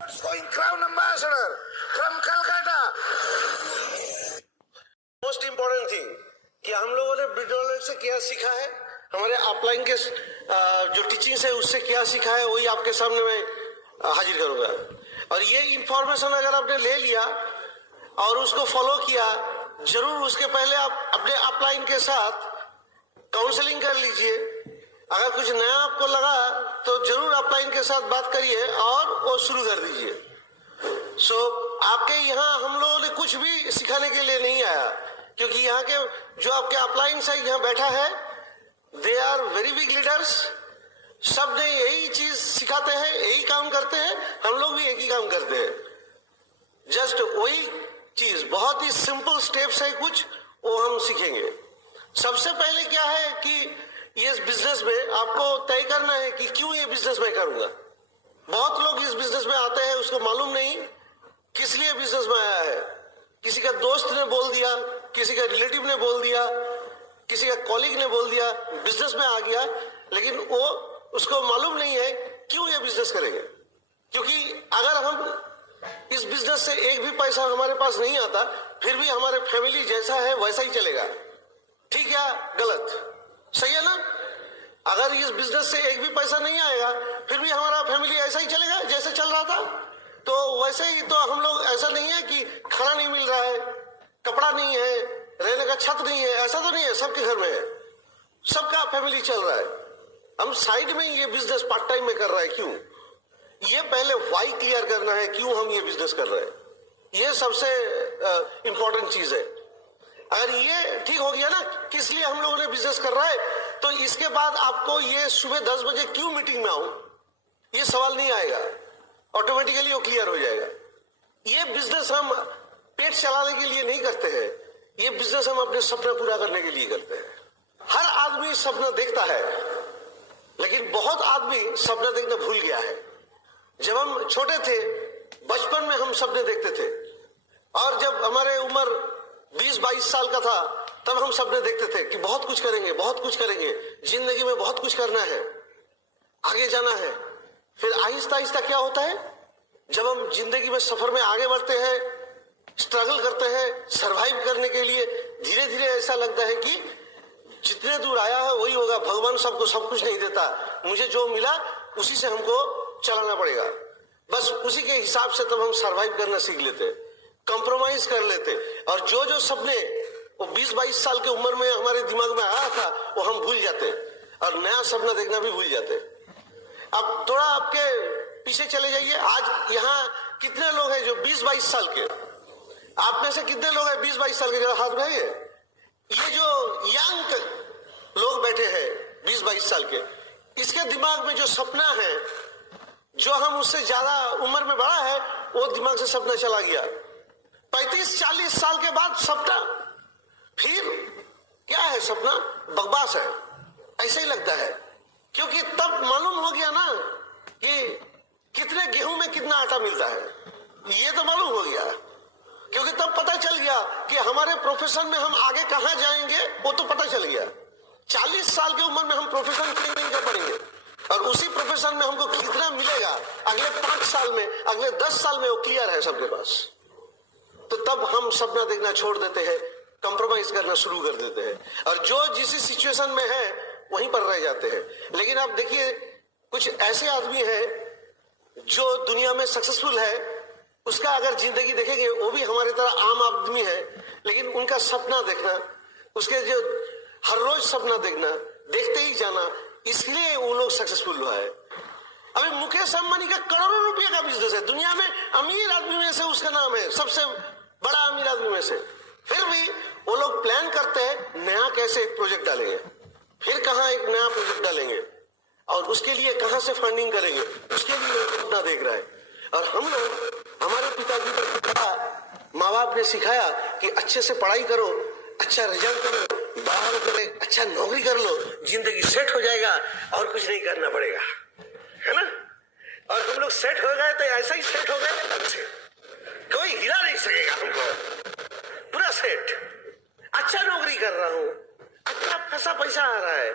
Going Crown Ambassador from Calcutta. Most important thing कि हम लोगों ने ब्रिडोलर से क्या सीखा है, हमारे अपलाइन के जो टीचिंग्स है उससे क्या सीखा है, वही आपके सामने मैं हाजिर करूंगा। और ये इंफॉर्मेशन अगर आपने ले लिया और उसको फॉलो किया, जरूर उसके पहले आप अपने अपलाइन के साथ काउंसलिंग कर लीजिए। अगर कुछ नया आपको लगा तो जरूर अपलाइन के साथ बात करिए और वो शुरू कर दीजिए। सो आपके यहाँ हम लोगों ने कुछ भी सिखाने के लिए नहीं आया, क्योंकि यहाँ के जो आपके अपलाइन से यहाँ बैठा है, they are very big leaders. सब ने यही चीज सिखाते हैं, यही काम करते हैं, हम लोग भी एक ही काम करते हैं। जस्ट वही चीज, बहुत ही सिंपल स्टेप्स है कुछ, वो हम सीखेंगे। सबसे पहले क्या है कि ये बिजनेस में आपको तय करना है कि क्यों ये बिजनेस मैं करूंगा। बहुत लोग इस बिजनेस में आते हैं, उसको मालूम नहीं किस लिए बिजनेस में आया है। किसी का दोस्त ने बोल दिया, किसी का रिलेटिव ने बोल दिया, किसी का कॉलीग ने बोल दिया, बिजनेस में आ गया, लेकिन वो उसको मालूम नहीं है क्यों ये बिजनेस करेंगे। क्योंकि अगर हम इस बिजनेस से एक भी पैसा हमारे पास नहीं आता, फिर भी हमारे फैमिली जैसा है वैसा ही चलेगा। ठीक या गलत? सही है ना? अगर इस बिजनेस से एक भी पैसा नहीं आएगा, फिर भी हमारा फैमिली ऐसा ही चलेगा जैसे चल रहा था। तो वैसे ही तो हम लोग, ऐसा नहीं है कि खाना नहीं मिल रहा है, कपड़ा नहीं है, रहने का छत नहीं है, ऐसा तो नहीं है। सबके घर में है, सबका फैमिली चल रहा है। हम साइड में ये बिजनेस पार्ट टाइम में कर रहे हैं, क्यों? ये पहले वाई क्लियर करना है, क्यों हम ये बिजनेस कर रहे हैं। ये सबसे इंपॉर्टेंट चीज है। अगर ये ठीक हो गया ना, किस लिए हम लोगों ने बिजनेस कर रहा है, तो इसके बाद आपको ये सुबह 10 बजे क्यों मीटिंग में आऊं, ये सवाल नहीं आएगा, ऑटोमेटिकली वो क्लियर हो जाएगा। ये बिजनेस हम पेट चलाने के लिए नहीं करते हैं, ये बिजनेस हम अपने सपना पूरा करने के लिए करते हैं। हर आदमी सपना देखता है, लेकिन बहुत आदमी सपना देखना भूल गया है। जब हम छोटे थे, बचपन में हम सपने देखते थे, और जब हमारे उम्र 20-22 साल का था, तब हम सपने देखते थे कि बहुत कुछ करेंगे, बहुत कुछ करेंगे, जिंदगी में बहुत कुछ करना है, आगे जाना है। फिर आहिस्ता आहिस्ता क्या होता है, जब हम जिंदगी में सफर में आगे बढ़ते हैं, स्ट्रगल करते हैं सरवाइव करने के लिए, धीरे धीरे ऐसा लगता है कि जितने दूर आया है वही होगा, भगवान सबको सब कुछ नहीं देता, मुझे जो मिला उसी से हमको चलाना पड़ेगा। बस उसी के हिसाब से तब हम सरवाइव करना सीख लेते, कंप्रोमाइज कर लेते, और जो जो सपने वो 20-22 साल की उम्र में हमारे दिमाग में आया था वो हम भूल जाते, और नया सपना देखना भी भूल जाते। अब थोड़ा आपके पीछे चले जाइए। आज यहाँ कितने लोग हैं जो 20-22 साल के? आप में से कितने लोग हैं 20-22 साल के? जरा हाथ उठाइए। ये जो यंग लोग बैठे हैं 20-22 साल के, इसके दिमाग में जो सपना है, जो हम उससे ज्यादा उम्र में बड़ा है, वो दिमाग से सपना चला गया। 35-40 साल के बाद सपना, फिर क्या है सपना? बकवास है, ऐसे ही लगता है। क्योंकि तब मालूम हो गया ना कि कितने गेहूं में कितना आटा मिलता है, ये तो मालूम हो गया। क्योंकि तब पता चल गया कि हमारे प्रोफेशन में हम आगे कहां जाएंगे, वो तो पता चल गया। 40 साल की उम्र में हम प्रोफेशन क्यों नहीं कर पाएंगे, और उसी प्रोफेशन में हमको कितना मिलेगा अगले 5 साल में, अगले 10 साल में, वो क्लियर है सबके पास। तो तब हम सपना देखना छोड़ देते हैं, कंप्रोमाइज करना शुरू कर देते हैं, और जो जिस सिचुएशन में है वहीं पर रह जाते हैं। लेकिन आप देखिए, कुछ ऐसे आदमी हैं जो दुनिया में सक्सेसफुल है, उसका अगर जिंदगी देखेंगे वो भी हमारी तरह आम आदमी है, लेकिन उनका सपना देखना, उसके जो हर रोज सपना देखना, देखते ही जाना, इसलिए वो लोग सक्सेसफुल हुआ है। अभी मुकेश अंबानी का करोड़ों रुपए का बिजनेस है, दुनिया में अमीर आदमी में से उसका नाम है, सबसे बड़ा अमीर आदमी में से। फिर भी वो लोग प्लान करते हैं नया कैसे एक प्रोजेक्ट डालेंगे, फिर कहाँ एक नया प्रोजेक्ट डालेंगे, और उसके लिए कहां से फंडिंग करेंगे, उसके लिए अपना देख रहा है। और हम लोग, हमारे पिताजी को माँ बाप ने सिखाया कि अच्छे से पढ़ाई करो, अच्छा रिजल्ट करो, बाहर करे, अच्छा नौकरी कर लो, जिंदगी सेट हो जाएगा और कुछ नहीं करना पड़ेगा, है ना? और हम लोग सेट हो गए तो ऐसा ही सेट हो गए, कोई हिला नहीं सकेगा हमको, पूरा सेट। अच्छा नौकरी कर रहा हूं, अच्छा खासा पैसा आ रहा है,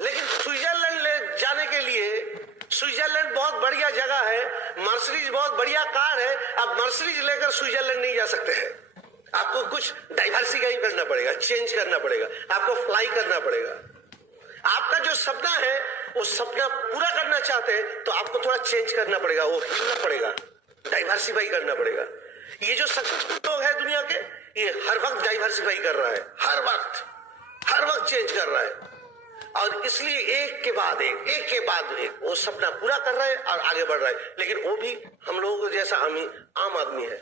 लेकिन स्विट्जरलैंड ले जाने के लिए स्विट्जरलैंड बहुत बढ़िया जगह है, मर्सिडीज बहुत बढ़िया कार है, आप मर्सिडीज लेकर स्विट्जरलैंड नहीं जा सकते हैं। आपको कुछ डाइवर्सिफाई करना पड़ेगा, चेंज करना पड़ेगा, आपको फ्लाई करना पड़ेगा। आपका जो सपना है वो सपना पूरा करना चाहते हैं तो आपको थोड़ा चेंज करना पड़ेगा, वो हिलना पड़ेगा, डाइवर्सिफाई करना पड़ेगा। ये जो सक्सेसफुल लोग हैं दुनिया के, ये हर वक्त डाइवर्सिफाई कर रहा है, हर वक्त चेंज कर रहा है, और इसलिए एक के बाद एक वो सपना पूरा कर रहा है और आगे बढ़ रहा है। लेकिन वो भी हम लोगों जैसा आम आदमी है।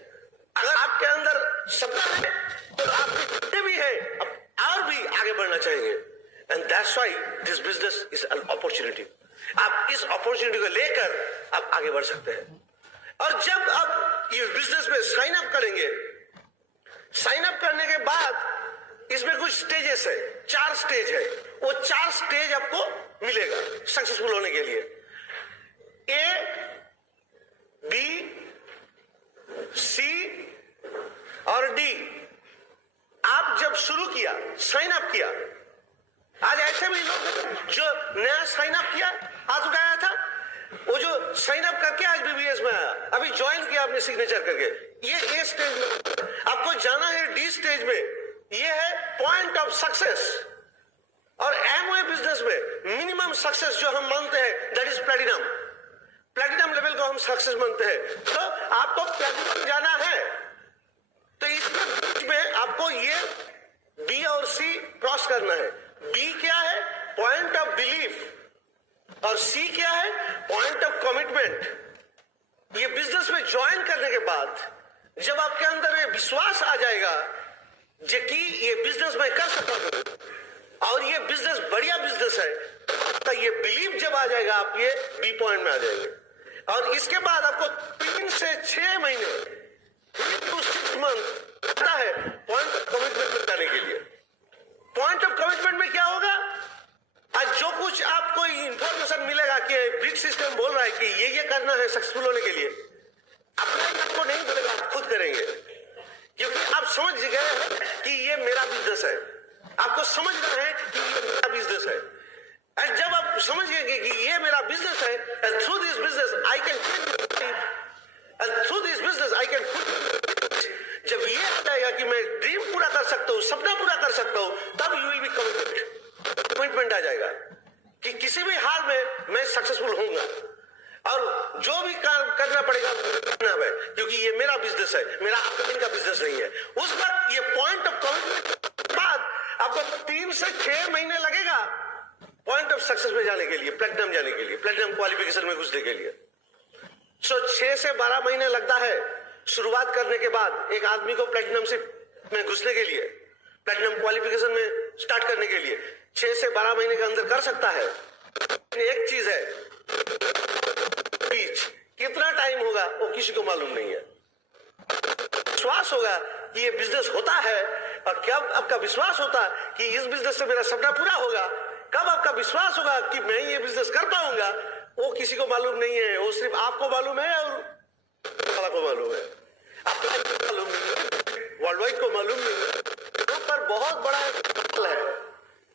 अगर आपके अंदर सपना है तो आप जितने भी है और भी आगे बढ़ना चाहेंगे। And that's why this business is an opportunity. आप इस अपॉर्चुनिटी को लेकर आप आगे बढ़ सकते हैं। और जब आप ये बिजनेस में साइन अप करेंगे, साइन अप करने के बाद इसमें कुछ स्टेजेस है, 4 स्टेज है। वो 4 स्टेज आपको मिलेगा सक्सेसफुल होने के लिए। ए, बी, सी और डी। आप जब शुरू किया, साइन अप किया, आज ऐसे भी लोग जो नया साइन अप किया, हाथ उठाया था, वो जो साइन अप करके आज बीबीएस में आया, अभी ज्वाइन किया आपने सिग्नेचर करके, ये ए स्टेज में। आपको जाना है डी स्टेज में, ये है पॉइंट ऑफ सक्सेस। और एमवे बिजनेस में मिनिमम सक्सेस जो हम मानते हैं दैट इज प्लेटिनम लेवल को हम सक्सेस मानते हैं। तो आपको प्लेटिनम जाना है तो इसके बीच में आपको ये बी और सी क्रॉस करना है। बी क्या है? Point of belief. और सी क्या है? Point of commitment. ये बिजनेस में ज्वाइन करने के बाद जब आपके अंदर ये विश्वास आ जाएगा कि ये बिजनेस मैं कर सकता हूं और ये बिजनेस बढ़िया बिजनेस है, तो ये बिलीव जब आ जाएगा आप ये बी पॉइंट में आ जाएंगे। और इसके बाद आपको 3 से 6 महीने 3 to 6 मंथ लगता है पॉइंट ऑफ कमिटमेंट में जाने के लिए। पॉइंट ऑफ कमिटमेंट में क्या होगा? आज जो कुछ आपको इंफॉर्मेशन मिलेगा कि ब्रिक सिस्टम बोल रहा है कि ये करना है सक्सेसफुल होने के लिए, अपना आपको नहीं बोलेगा, आप खुद करेंगे। क्योंकि आप समझ गए हैं कि ये मेरा बिजनेस है, आपको समझना है कि ये मेरा बिजनेस है। और जब आप समझ गए कि ये मेरा बिजनेस है, and through this business I can and through this business I can, जब ये आ जाएगा कि मैं ड्रीम पूरा कर सकता हूं, सपना पूरा कर सकता हूं, तब यू विल बी कमिटमेंट आ जाएगा कि किसी भी हाल में मैं सक्सेसफुल होऊंगा और जो भी काम करना पड़ेगा करना है, क्योंकि ये मेरा बिजनेस है, मेरा आपका का बिजनेस नहीं है। उस वक्त ये पॉइंट ऑफ कमिटमेंट बाद आपको 3 से 6 महीने लगेगा पॉइंट ऑफ सक्सेस में जाने के लिए, प्लेटिनम जाने के लिए, प्लेटिनम क्वालिफिकेशन में घुसने के लिए। 6 से 12 महीने लगता है शुरुआत करने के बाद एक आदमी को प्लेटिनम में घुसने के लिए, प्लेटिनम क्वालिफिकेशन में स्टार्ट करने के लिए 6 से 12 महीने के अंदर कर सकता है। एक चीज है, बीच कितना टाइम होगा वो किसी को मालूम नहीं है। विश्वास होगा कि ये बिजनेस होता है, और कब आपका विश्वास होता है कि इस बिजनेस से मेरा सपना पूरा होगा, कब आपका विश्वास होगा कि मैं ये बिजनेस कर पाऊंगा, वो किसी को मालूम नहीं है। वो सिर्फ आपको मालूम है और वाला को मालूम है, आपको मालूम नहीं है, वर्ल्ड वाइड को मालूम नहीं है। तो पर बहुत बड़ा है,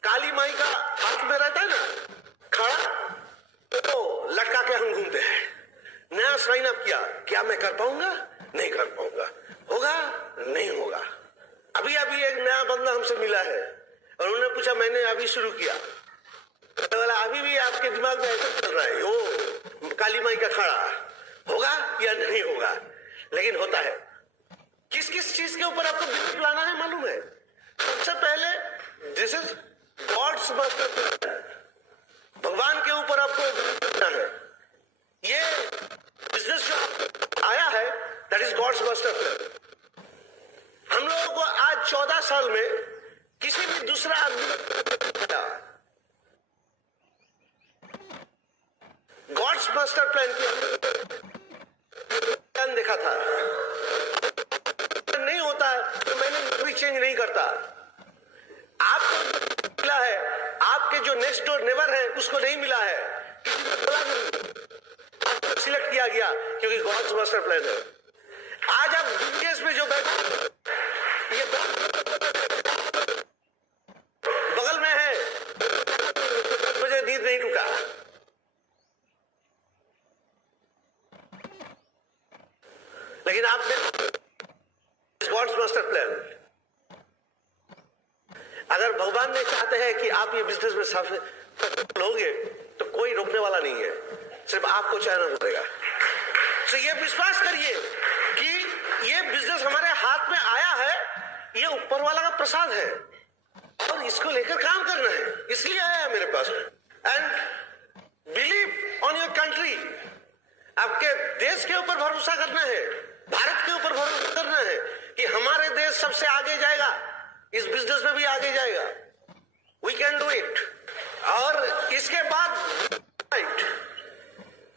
काली माई का हाथ में रहता है ना खड़ा, तो लटका के हम घूमते हैं। नया साइन अप किया, क्या मैं कर पाऊंगा? नहीं कर पाऊंगा। होगा? नहीं होगा। अभी एक नया बंदा हमसे मिला है और उन्होंने पूछा, मैंने अभी शुरू किया, तो बोला अभी भी आपके दिमाग में ऐसा चल रहा है, वो काली माई का खड़ा, होगा या नहीं होगा? लेकिन होता है। किस किस चीज के ऊपर आपको बिलीफ लाना है मालूम है? सबसे पहले दिस इज गॉड्स मास्टर, भगवान के ऊपर आपको करना है। ये बिजनेस जो आया है that is God's master plan. हम लोगों को आज 14 साल में किसी भी दूसरा आदमी गॉड्स मास्टर प्लान प्लान देखा था। नहीं होता तो मैंने नौकरी चेंज नहीं करता। आपको मिला है, आपके जो नेक्स्ट डोर नेबर है उसको नहीं मिला है, आपको सिलेक्ट किया गया क्योंकि गॉड्स मास्टर प्लान है। आज आप बिजनेस में जो बैठे ये बगल में है, मुझे नींद नहीं टूटा। लेकिन आपने गॉड्स मास्टर प्लान, अगर भगवान ने चाहते हैं कि आप ये बिजनेस में सफल होगे तो कोई रोकने वाला नहीं है, सिर्फ आपको चाहना पड़ेगा। तो ये विश्वास करिए कि ये बिजनेस हमारे हाथ में आया है, ये ऊपर वाला का प्रसाद है और इसको लेकर काम करना है, इसलिए आया है मेरे पास। And believe on your country, आपके देश के ऊपर भरोसा करना है, भारत के ऊपर भरोसा करना है कि हमारे देश सबसे आगे जाएगा, इस बिजनेस में भी आगे जाएगा। We can do it. और इसके बाद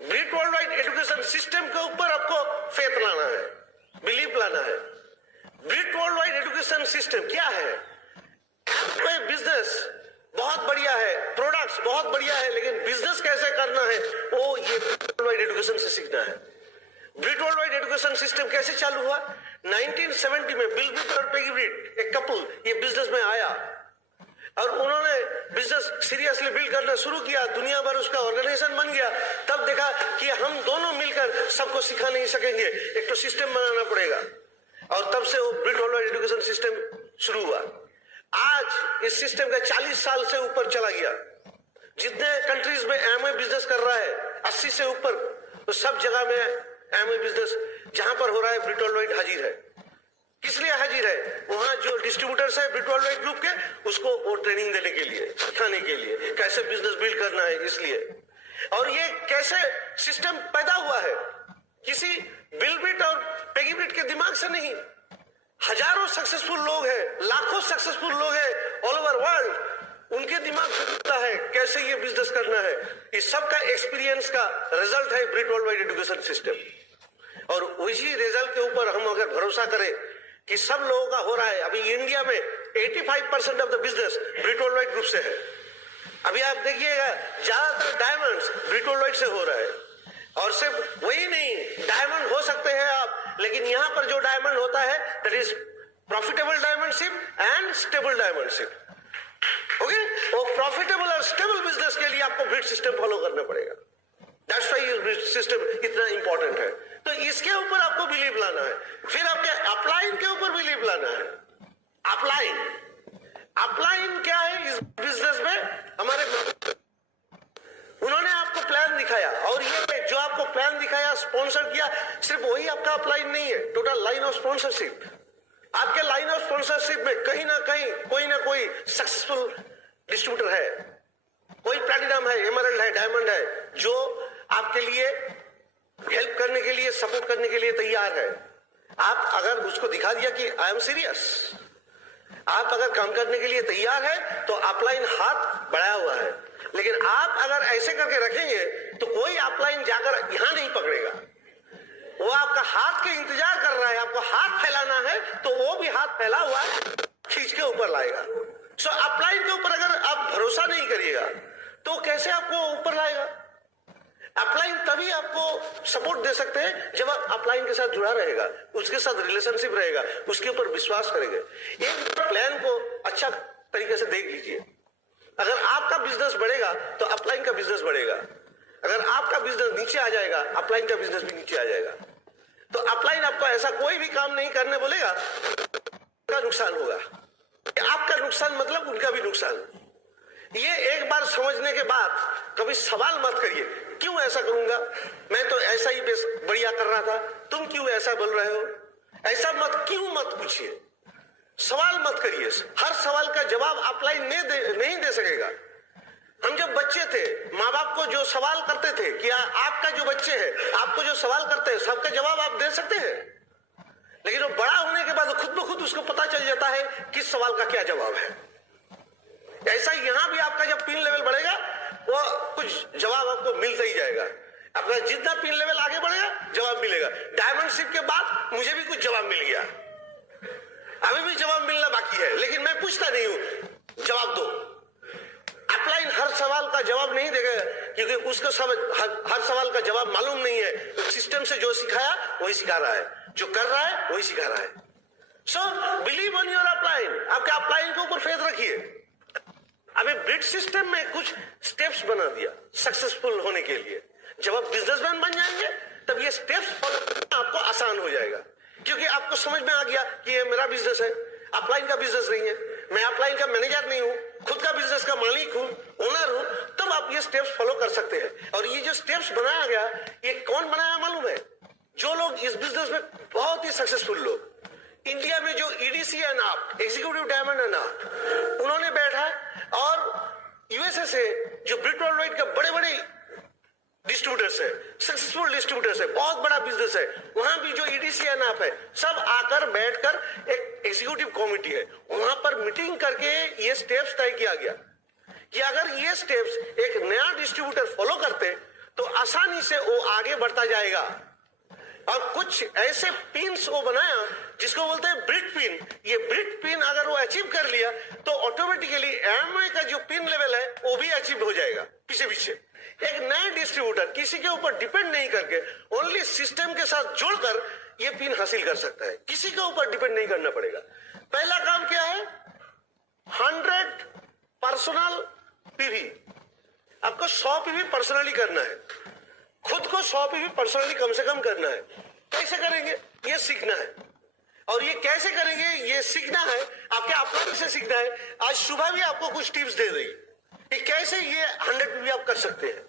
Britt world wide education system के ऊपर आपको फेथ लाना है, बिलीव लाना है। Britt world wide education system क्या है? कोई बिजनेस बहुत बढ़िया है, प्रोडक्ट्स बहुत बढ़िया है, लेकिन बिजनेस कैसे करना है वो ये वर्ल्ड वाइड एजुकेशन से सीखना है। Britt world wide education system कैसे चालू हुआ? 1970 में बिल ब्रिट और पेगी ब्रिट, एक कपल, ये बिजनेस में आया और उन्होंने बिजनेस सीरियसली बिल्ड करना शुरू किया, दुनिया भर उसका ऑर्गेनाइजेशन बन गया। तब देखा कि हम दोनों मिलकर सबको सिखा नहीं सकेंगे, एक तो सिस्टम बनाना पड़ेगा, और तब से वो ब्रिट वर्ल्ड वाइड एजुकेशन सिस्टम शुरू हुआ। आज इस सिस्टम का 40 साल से ऊपर चला गया। जितने कंट्रीज में एमवे बिजनेस कर रहा है 80 से ऊपर, तो सब जगह में एमवे बिजनेस जहां पर हो रहा है ब्रिट वर्ल्ड वाइड हाजिर है। किस लिए हाजिर है? वहां जो डिस्ट्रीब्यूटर्स है ब्रिट वर्ल्ड वाइड ग्रुप के, उसको वो ट्रेनिंग देने के लिए, सिखाने के लिए कैसे बिजनेस बिल्ड करना है, इसलिए। और ये कैसे सिस्टम पैदा हुआ है? किसी बिल ब्रिट और पेगी ब्रिट के दिमाग से नहीं। हजारों सक्सेसफुल लोग हैं, लाखों सक्सेसफुल लोग हैं ऑल ओवर वर्ल्ड, उनके दिमाग से दिखता है कैसे ये बिजनेस करना है। इस सब का एक्सपीरियंस का रिजल्ट है Britt world wide education system. और उसी रिजल्ट के ऊपर हम अगर भरोसा करें कि सब लोगों का हो रहा है। अभी इंडिया में 85% of the business Britt world wide group से है। अभी आप देखिएगा ज्यादातर डायमंड्स ब्रिट वर्ल्ड वाइड से हो रहा है। और सिर्फ वही नहीं, डायमंड हो सकते हैं आप, लेकिन यहां पर जो डायमंड होता है that is profitable diamondship and stable diamondship. Okay, वो प्रॉफिटेबल और स्टेबल बिजनेस के लिए आपको ब्रिट सिस्टम फॉलो करना पड़ेगा। दैट्स व्हाई ये ब्रिट सिस्टम इतना इंपॉर्टेंट है। तो इसके ऊपर आपको बिलीव लाना है, फिर आपके अपलाइन के ऊपर बिलीव लाना है। अपलाइन क्या है इस बिजनेस में? हमारे उन्होंने आपको प्लान दिखाया, और ये जो आपको प्लान दिखाया, स्पॉन्सर किया, सिर्फ वही आपका अपलाइन नहीं है, टोटल लाइन ऑफ स्पॉन्सरशिप। आपके लाइन ऑफ स्पॉन्सरशिप में कहीं ना कहीं कोई ना कोई सक्सेसफुल डिस्ट्रीब्यूटर है, कोई प्लैटिनम है, एमरल्ड है, डायमंड है, जो आपके लिए हेल्प करने के लिए, सपोर्ट करने के लिए तैयार है। आप अगर उसको दिखा दिया कि आई एम सीरियस, आप अगर काम करने के लिए तैयार है, तो अपलाइन हाथ बढ़ाया हुआ है। लेकिन आप अगर ऐसे करके रखेंगे तो कोई अपलाइन जाकर यहां नहीं पकड़ेगा, वो आपका हाथ के इंतजार कर रहा है। आपको हाथ फैलाना है तो वो भी हाथ फैला हुआ है, खींच के ऊपर लाएगा। सो अपलाइन के ऊपर अगर आप भरोसा नहीं करिएगा तो कैसे आपको ऊपर लाएगा? अपलाइन तभी आपको सपोर्ट दे सकते हैं जब आप अपलाइन के साथ जुड़ा रहेगा, उसके साथ रिलेशनशिप रहेगा, उसके ऊपर विश्वास करेंगे। एक प्लान को अच्छा तरीके से देख लीजिए। अगर आपका बिजनेस बढ़ेगा तो अपलाइन का बिजनेस बढ़ेगा, अगर आपका बिजनेस नीचे आ जाएगा अपलाइन का बिजनेस भी नीचे आ जाएगा। तो अपलाइन आपको ऐसा कोई भी काम नहीं करने बोलेगा, उनका नुकसान होगा। आपका नुकसान मतलब उनका भी नुकसान। ये एक बार समझने के बाद कभी सवाल मत करिए क्यों ऐसा करूंगा, मैं तो ऐसा ही बढ़िया कर रहा था, तुम क्यों ऐसा बोल रहे हो, ऐसा मत पूछिए, सवाल मत करिए। हर सवाल का जवाब अपलाइन नहीं दे सकेगा। हम जब बच्चे थे, माँ बाप को जो सवाल करते थे कि आपका जो बच्चे हैं आपको जो सवाल करते हैं सबका जवाब आप दे सकते हैं, लेकिन वो बड़ा होने के बाद खुद ब खुद उसको पता चल जाता है किस सवाल का क्या जवाब है। ऐसा यहां भी आपका जब पिन लेवल बढ़ेगा वो कुछ जवाब आपको मिलता ही जाएगा। आपका जितना पिन लेवल आगे बढ़ेगा जवाब मिलेगा। डायमंडशिप के बाद मुझे भी कुछ जवाब मिल गया, अभी भी जवाब मिलना बाकी है, लेकिन मैं पूछता नहीं हूं, जवाब दो। अपलाइन हर सवाल का जवाब नहीं देगा क्योंकि उसको हर सवाल का जवाब मालूम नहीं है। तो सिस्टम से जो सिखाया वही सिखा रहा है, जो कर रहा है वही सिखा रहा है। So believe on your upline, आपके अपलाइन के ऊपर फेथ रखिए। अभी ब्रिट सिस्टम में कुछ स्टेप्स बना दिया सक्सेसफुल होने के लिए। जब आप बिजनेसमैन बन जाएंगे तब ये स्टेप्स फॉलो करना आपको आसान हो जाएगा, क्योंकि आपको समझ में आ गया कि ये मेरा बिजनेस है, अपलाइन का बिजनेस नहीं है, मैं अपलाइन का मैनेजर नहीं हूं, खुद का बिजनेस का मालिक हूं, ओनर हूं। तब आप ये स्टेप्स फॉलो कर सकते हैं। और ये जो स्टेप्स बनाया गया, ये कौन बनाया मालूम है? जो लोग इस बिजनेस में बहुत ही सक्सेसफुल लोग, इंडिया में जो ईडीसी है ना, एग्जीक्यूटिव डायमंड है ना, उन्होंने बैठा, और यूएसए से जो ब्रिटोल लाइट के बड़े बड़े डिस्ट्रीब्यूटर्स है, सक्सेसफुल डिस्ट्रीब्यूटर्स है, बहुत बड़ा बिजनेस है, वहां भी जो ईडीसी एनआप है, सब आकर बैठकर एक एग्जीक्यूटिव कमिटी है, वहां पर मीटिंग करके ये स्टेप्स तय किया गया कि अगर ये स्टेप्स एक नया डिस्ट्रीब्यूटर फॉलो करते तो आसानी से वो आगे बढ़ता जाएगा। और कुछ ऐसे पिन्स वो बनाया जिसको बोलते हैं ब्रिट पिन। ये ब्रिट पिन अगर वो अचीव कर लिया तो ऑटोमेटिकली एमआई का जो पिन लेवल है वो भी अचीव हो जाएगा पीछे पीछे। एक नया डिस्ट्रीब्यूटर किसी के ऊपर डिपेंड नहीं करके ओनली सिस्टम के साथ जोड़कर ये पिन हासिल कर सकता है, किसी के ऊपर डिपेंड नहीं करना पड़ेगा। पहला काम क्या है? 100 पर्सनल पीवी। आपको 100 पीवी पर्सनली करना है, खुद को 100 पीवी पर्सनली कम से कम करना है। कैसे करेंगे? ये सीखना है। और ये कैसे करेंगे ये सीखना है, आपके अपलाइन से सीखना है। आज सुबह भी आपको कुछ टिप्स दे रही कि कैसे ये 100 पीवी आप कर सकते हैं,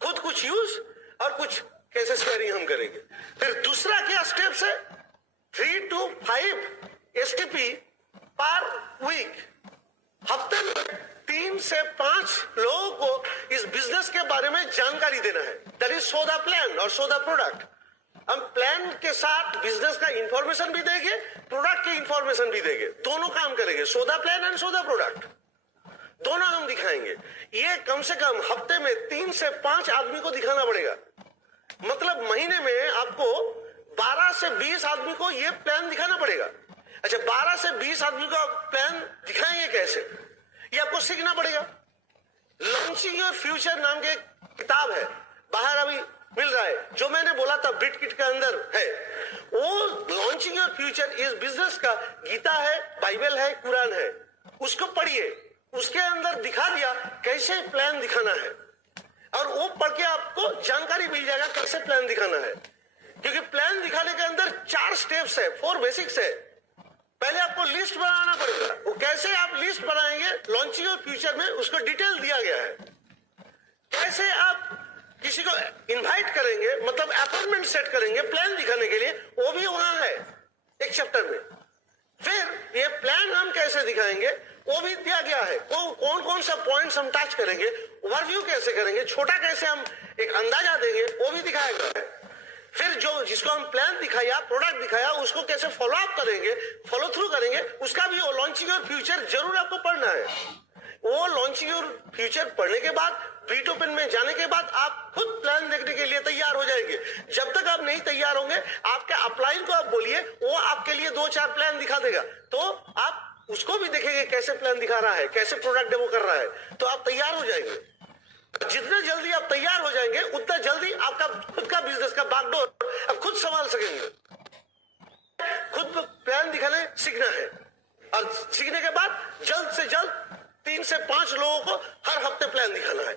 खुद कुछ यूज और कुछ कैसे शेयरिंग हम करेंगे। फिर दूसरा क्या स्टेप्स है? 3 to 5 एसटीपी पर वीक। हफ्ते में 3 से 5 लोगों को इस बिजनेस के बारे में जानकारी देना है। That is so the plan और सो द प्रोडक्ट। हम प्लान के साथ बिजनेस का इंफॉर्मेशन भी देंगे, प्रोडक्ट की इंफॉर्मेशन भी देंगे, दोनों काम करेंगे। So the plan and so the product दोनों हम दिखाएंगे। ये कम से कम हफ्ते में 3 से 5 आदमी को दिखाना पड़ेगा। मतलब महीने में आपको 12 से 20 आदमी को ये प्लान दिखाना पड़ेगा। अच्छा, 12 से 20 आदमी को प्लान दिखाएंगे कैसे, ये आपको सीखना पड़ेगा। लॉन्चिंग योर फ्यूचर नाम की एक किताब है, बाहर अभी मिल रहा है, जो मैंने बोला था ब्रिट किट के अंदर है। वो लॉन्चिंग योर फ्यूचर इस बिजनेस का गीता है, बाइबल है, कुरान है। उसको पढ़िए, उसके अंदर दिखा दिया कैसे प्लान दिखाना है, और वो पढ़ के आपको जानकारी मिल जाएगा कैसे प्लान दिखाना है। क्योंकि प्लान दिखाने के अंदर 4 स्टेप्स है, 4 बेसिक्स है। पहले आपको लिस्ट बनाना पड़ेगा। वो कैसे आप लिस्ट बनाएंगे लॉन्चिंग ऑफ फ्यूचर में, उसको डिटेल दिया गया है। कैसे आप किसी को इनवाइट करेंगे, मतलब अपॉइंटमेंट सेट करेंगे प्लान दिखाने के लिए, वो भी वहां है एक चैप्टर में। फिर ये प्लान हम कैसे दिखाएंगे वो भी दिया गया है। कौन कौन सा पॉइंट्स हम टच करेंगे, ओवरव्यू कैसे करेंगे, छोटा कैसे हम एक अंदाजा देंगे, वो भी दिखाया गया है। फिर जो जिसको हम प्लान दिखाया, प्रोडक्ट दिखाया, उसको कैसे फॉलो अप करेंगे, फॉलो थ्रू करेंगे, उसका भी लॉन्चिंग योर फ्यूचर जरूर आपको पढ़ना है। वो लॉन्चिंग योर फ्यूचर पढ़ने के बाद, ब्रीट ओपन में जाने के बाद आप खुद प्लान देखने के लिए तैयार हो जाएंगे। जब तक आप नहीं तैयार होंगे, आपके अपलाइन को आप बोलिए, वो आपके लिए 2-4 प्लान दिखा देगा, तो आप उसको भी देखेंगे कैसे प्लान दिखा रहा है, कैसे प्रोडक्ट डेमो कर रहा है, तो आप तैयार हो जाएंगे। जितना जल्दी आप तैयार हो जाएंगे उतना जल्दी आपका खुद का बिजनेस का बागडोर आप खुद संभाल सकेंगे। खुद प्लान दिखाने सीखना है, और सीखने के बाद जल्द से जल्द 3 से 5 लोगों को हर हफ्ते प्लान दिखाना है।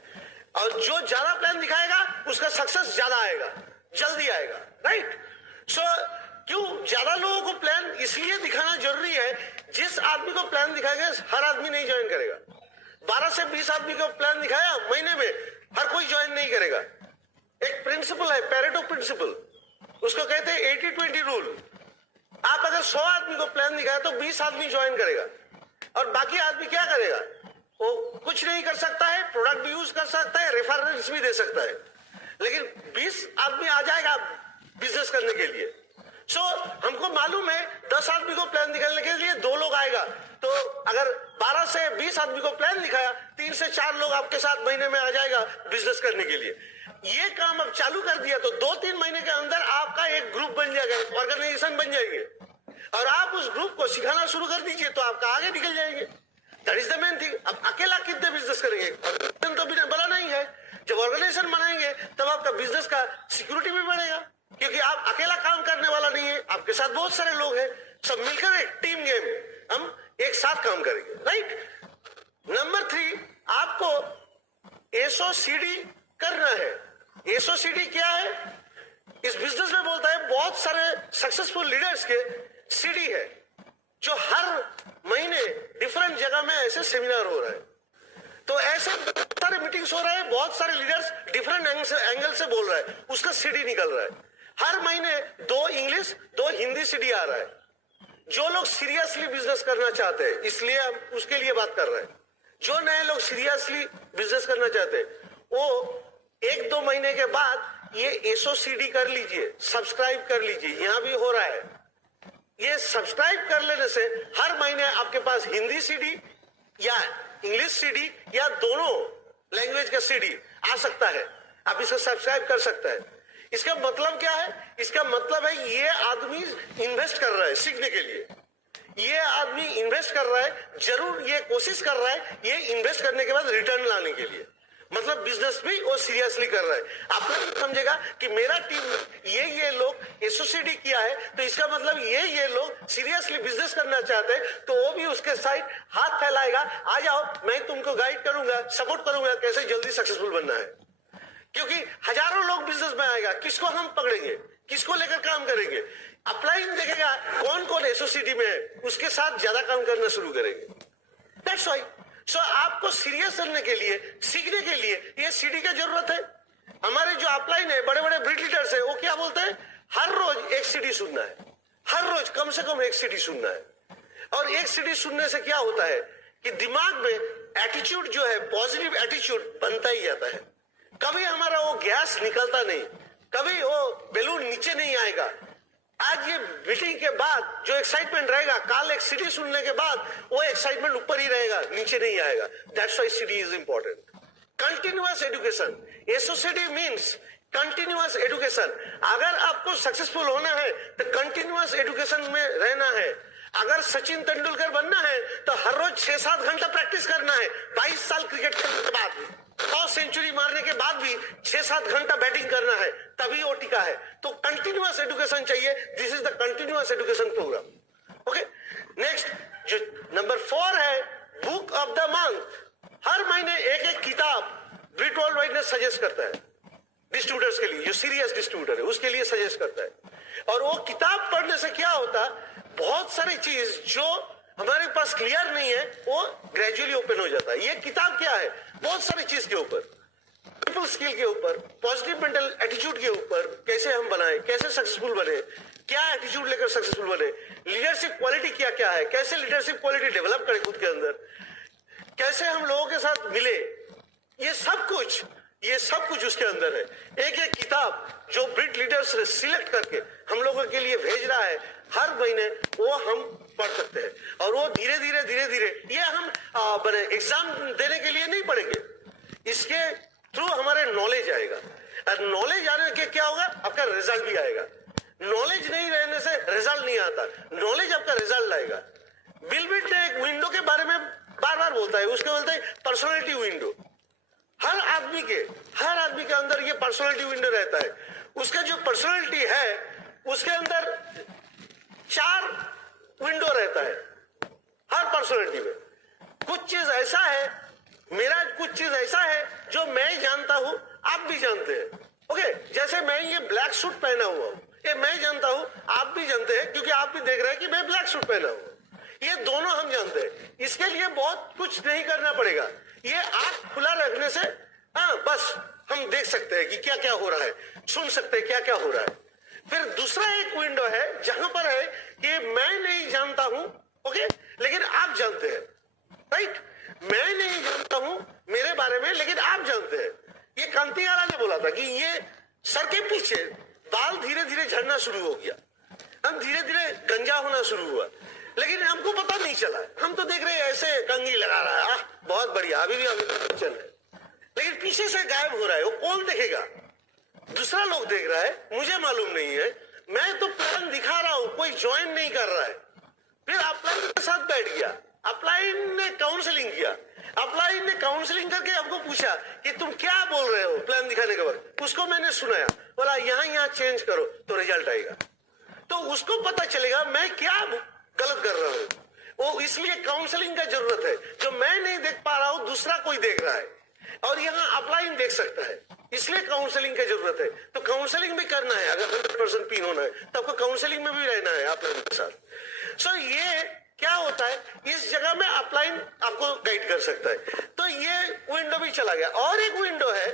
और जो ज्यादा प्लान दिखाएगा उसका सक्सेस ज्यादा आएगा, जल्दी आएगा। राइट? सो क्यों ज्यादा लोगों को प्लान इसलिए दिखाना जरूरी है, जिस आदमी को प्लान दिखाएगा हर आदमी नहीं ज्वाइन करेगा। 12 से 20 आदमी को प्लान दिखाया महीने में, हर कोई ज्वाइन नहीं करेगा। एक प्रिंसिपल है, पेरेटो प्रिंसिपल, उसको कहते हैं 80-20 रूल। आप अगर 100 आदमी को प्लान दिखाया तो 20 आदमी ज्वाइन करेगा, और बाकी आदमी क्या करेगा? वो कुछ नहीं कर सकता है, प्रोडक्ट भी यूज कर सकता है, रेफरेंस भी दे सकता है, लेकिन 20 आदमी आ जाएगा बिजनेस करने के लिए। सो हमको मालूम है 10 आदमी को प्लान दिखाने के लिए 2 लोग आएगा, तो अगर 12 से 20 आदमी को प्लान दिखाया, 3 से 4 लोग आपके साथ महीने में आ जाएगा बिजनेस करने के लिए। ये काम अब चालू कर दिया तो 2-3 महीने के अंदर आपका एक ग्रुप बन जाएगा, ऑर्गेनाइजेशन बन जाएंगे, और आप उस ग्रुप को सिखाना शुरू कर दीजिए तो आपका आगे निकल जाएंगे। That is the main thing. अब अकेला कितने बिजनेस करेंगे? तो बिना बड़ा नहीं है। जब ऑर्गेनाइजेशन बनाएंगे तब आपका बिजनेस का सिक्योरिटी भी बढ़ेगा, क्योंकि आप अकेला काम करने वाला नहीं है, आपके साथ बहुत सारे लोग हैं, सब मिलकर एक टीम गेम, हम एक साथ काम करेंगे। राइट? नंबर 3, आपको एसओसीडी करना है। एसओसीडी क्या है? इस बिजनेस में बोलता है बहुत सारे सक्सेसफुल लीडर्स के सीडी है, जो हर महीने डिफरेंट जगह में ऐसे सेमिनार हो रहा है। तो ऐसे सारे मीटिंग्स हो रहे हैं, बहुत सारे लीडर्स डिफरेंट एंगल से बोल रहा है, उसका सीडी निकल रहा है। हर महीने 2 इंग्लिश 2 हिंदी सीडी आ रहा है। जो लोग सीरियसली बिजनेस करना चाहते हैं, इसलिए हम उसके लिए बात कर रहे हैं। जो नए लोग सीरियसली बिजनेस करना चाहते हैं, वो 1-2 महीने के बाद ये एसओसीडी कर लीजिए, सब्सक्राइब कर लीजिए, यहां भी हो रहा है। ये सब्सक्राइब कर लेने से हर महीने आपके पास हिंदी सीडी या इंग्लिश सीडी या दोनों लैंग्वेज का सीडी आ सकता है। आप इसे सब्सक्राइब कर सकते हैं। इसका मतलब क्या है? इसका मतलब है ये आदमी इन्वेस्ट कर रहा है सीखने के लिए। ये आदमी इन्वेस्ट कर रहा है, जरूर ये कोशिश कर रहा है ये इन्वेस्ट करने के बाद रिटर्न लाने के लिए। मतलब बिजनेस भी वो सीरियसली कर रहा है। आप लोग समझेगा कि मेरा टीम ये लोग एसोसिएटी किया है, तो इसका मतलब ये लोग सीरियसली बिजनेस करना चाहते हैं, तो वो भी उसके साइड हाथ फैलाएगा, आ जाओ मैं तुमको गाइड करूंगा, सपोर्ट करूंगा कैसे जल्दी सक्सेसफुल बनना है। क्योंकि हजारों लोग बिजनेस में आएगा, किसको हम पकड़ेंगे, किसको लेकर काम करेंगे? अपलाइन देखेगा कौन कौन एसोसिएटी में है, उसके साथ ज्यादा काम करना शुरू करेंगे। दैट्स व्हाई सो आपको सीरियस करने के लिए, सीखने के लिए ये सीडी का जरूरत है। हमारे जो अपलाइन है, बड़े बड़े ब्रिड लीडर्स है, वो क्या बोलते हैं? हर रोज एक सीडी सुनना है, हर रोज कम से कम एक सीडी सुनना है। और एक सीडी सुनने से क्या होता है कि दिमाग में एटीट्यूड जो है, पॉजिटिव एटीट्यूड बनता ही जाता है। कभी हमारा वो गैस निकलता नहीं, कभी वो बेलून नीचे नहीं आएगा। आज ये मीटिंग के बाद जो एक्साइटमेंट रहेगा, कल एक सीडी सुनने के बाद वो एक्साइटमेंट ऊपर ही रहेगा, नीचे नहीं आएगा। That's why CD is important. Continuous education, एसोसिएटी मीन्स कंटिन्यूअस एजुकेशन। अगर आपको सक्सेसफुल होना है तो कंटिन्यूअस एजुकेशन में रहना है। अगर सचिन तेंदुलकर बनना है तो हर रोज 6-7 घंटा प्रैक्टिस करना है। 22 साल क्रिकेट खेलने के बाद 100 सेंचुरी मारने के बाद भी 6-7 घंटा बैटिंग करना है, तभी वो टिका है। तो कंटिन्यूअस एजुकेशन चाहिए। This is the continuous education programme. Okay, next जो नंबर 4 है, बुक ऑफ द मंथ। हर महीने एक किताब ब्रिट वर्ल्ड वाइड ने सजेस्ट करता है डिस्ट्रीब्यूटर्स के लिए, जो सीरियस डिस्ट्रीब्यूटर है उसके लिए सजेस्ट करता है। और वो किताब पढ़ने से क्या होता, बहुत सारी चीज जो हमारे पास क्लियर नहीं है वो ग्रेजुअली ओपन हो जाता है। ये किताब क्या है? बहुत सारी चीज के ऊपर, पीपल स्किल के ऊपर, पॉजिटिव मेंटल एटीट्यूड के ऊपर, कैसे हम बनाए, कैसे सक्सेसफुल बने, क्या एटीट्यूड लेकर सक्सेसफुल बने, लीडरशिप क्वालिटी क्या क्या है, कैसे लीडरशिप क्वालिटी डेवलप करें खुद के अंदर, कैसे हम लोगों के साथ मिले, ये सब कुछ उसके अंदर है। एक एक किताब जो ब्रिट लीडर्स ने सिलेक्ट करके हम लोगों के लिए भेज रहा है हर महीने, वो हम पढ़ सकते हैं। और वो धीरे धीरे ये हम एग्जाम देने के लिए नहीं पढ़ेंगे, इसके थ्रू हमारे नॉलेज आएगा। और नॉलेज आने के क्या होगा, आपका रिजल्ट भी आएगा। नॉलेज नहीं रहने से रिजल्ट नहीं आता, नॉलेज आपका रिजल्ट लाएगा। बिल बिट ने एक विंडो के बारे में बार बार बोलता है, उसके बोलते हैं पर्सनालिटी विंडो। हर आदमी के अंदर ये पर्सनालिटी विंडो रहता है। उसका जो पर्सनालिटी है उसके अंदर 4 विंडो रहता है हर पर्सनालिटी में। कुछ चीज ऐसा है, मेरा कुछ चीज ऐसा है जो मैं जानता हूं, आप भी जानते हैं। ओके, जैसे मैं ये ब्लैक सूट पहना हुआ हूं, ये मैं जानता हूं, आप भी जानते हैं, क्योंकि आप भी देख रहे हैं कि मैं ब्लैक सूट पहना हूं। ये दोनों हम जानते हैं। इसके लिए बहुत कुछ नहीं करना पड़ेगा। ये आंख खुला रखने से बस हम देख सकते हैं कि क्या क्या हो रहा है, सुन सकते हैं क्या क्या हो रहा है। फिर दूसरा एक विंडो है जहां पर है कि मैं नहीं जानता हूं, ओके, लेकिन आप जानते हैं, राइट? मैं नहीं जानता हूं मेरे बारे में, लेकिन आप जानते हैं। ये कांतियाला ने बोला था कि ये सर के पीछे बाल धीरे धीरे झड़ना शुरू हो गया, हम धीरे धीरे गंजा होना शुरू हुआ, लेकिन हमको पता नहीं चला। हम तो देख रहे हैं ऐसे कंघी लगा रहा है, बहुत बढ़िया, अभी चल रहा है, लेकिन पीछे से गायब हो रहा है। वो कौन देखेगा? दूसरा लोग देख रहा है, मुझे मालूम नहीं है। मैं तो प्लान दिखा रहा हूं, कोई ज्वाइन नहीं कर रहा है। फिर अपलाइन के साथ बैठ गया, अपलाइन ने काउंसलिंग किया, अपलाइन ने काउंसलिंग करके हमको पूछा कि तुम क्या बोल रहे हो प्लान दिखाने के बाद। उसको मैंने सुनाया, बोला यहाँ चेंज करो तो रिजल्ट आएगा। तो उसको पता चलेगा मैं क्या गलत कर रहा हूं। वो इसलिए काउंसलिंग का जरूरत है। जो मैं नहीं देख पा रहा हूं दूसरा कोई देख रहा है, और यहाँ अपलाइन देख सकता है, इसलिए काउंसलिंग की जरूरत है। तो काउंसलिंग भी करना है, अगर 100% पिन होना है तो आपको काउंसलिंग में भी रहना है अपलाइन के साथ। सो ये क्या होता है, इस जगह में अपलाइन आपको गाइड कर सकता है। तो ये विंडो भी चला गया। और एक विंडो है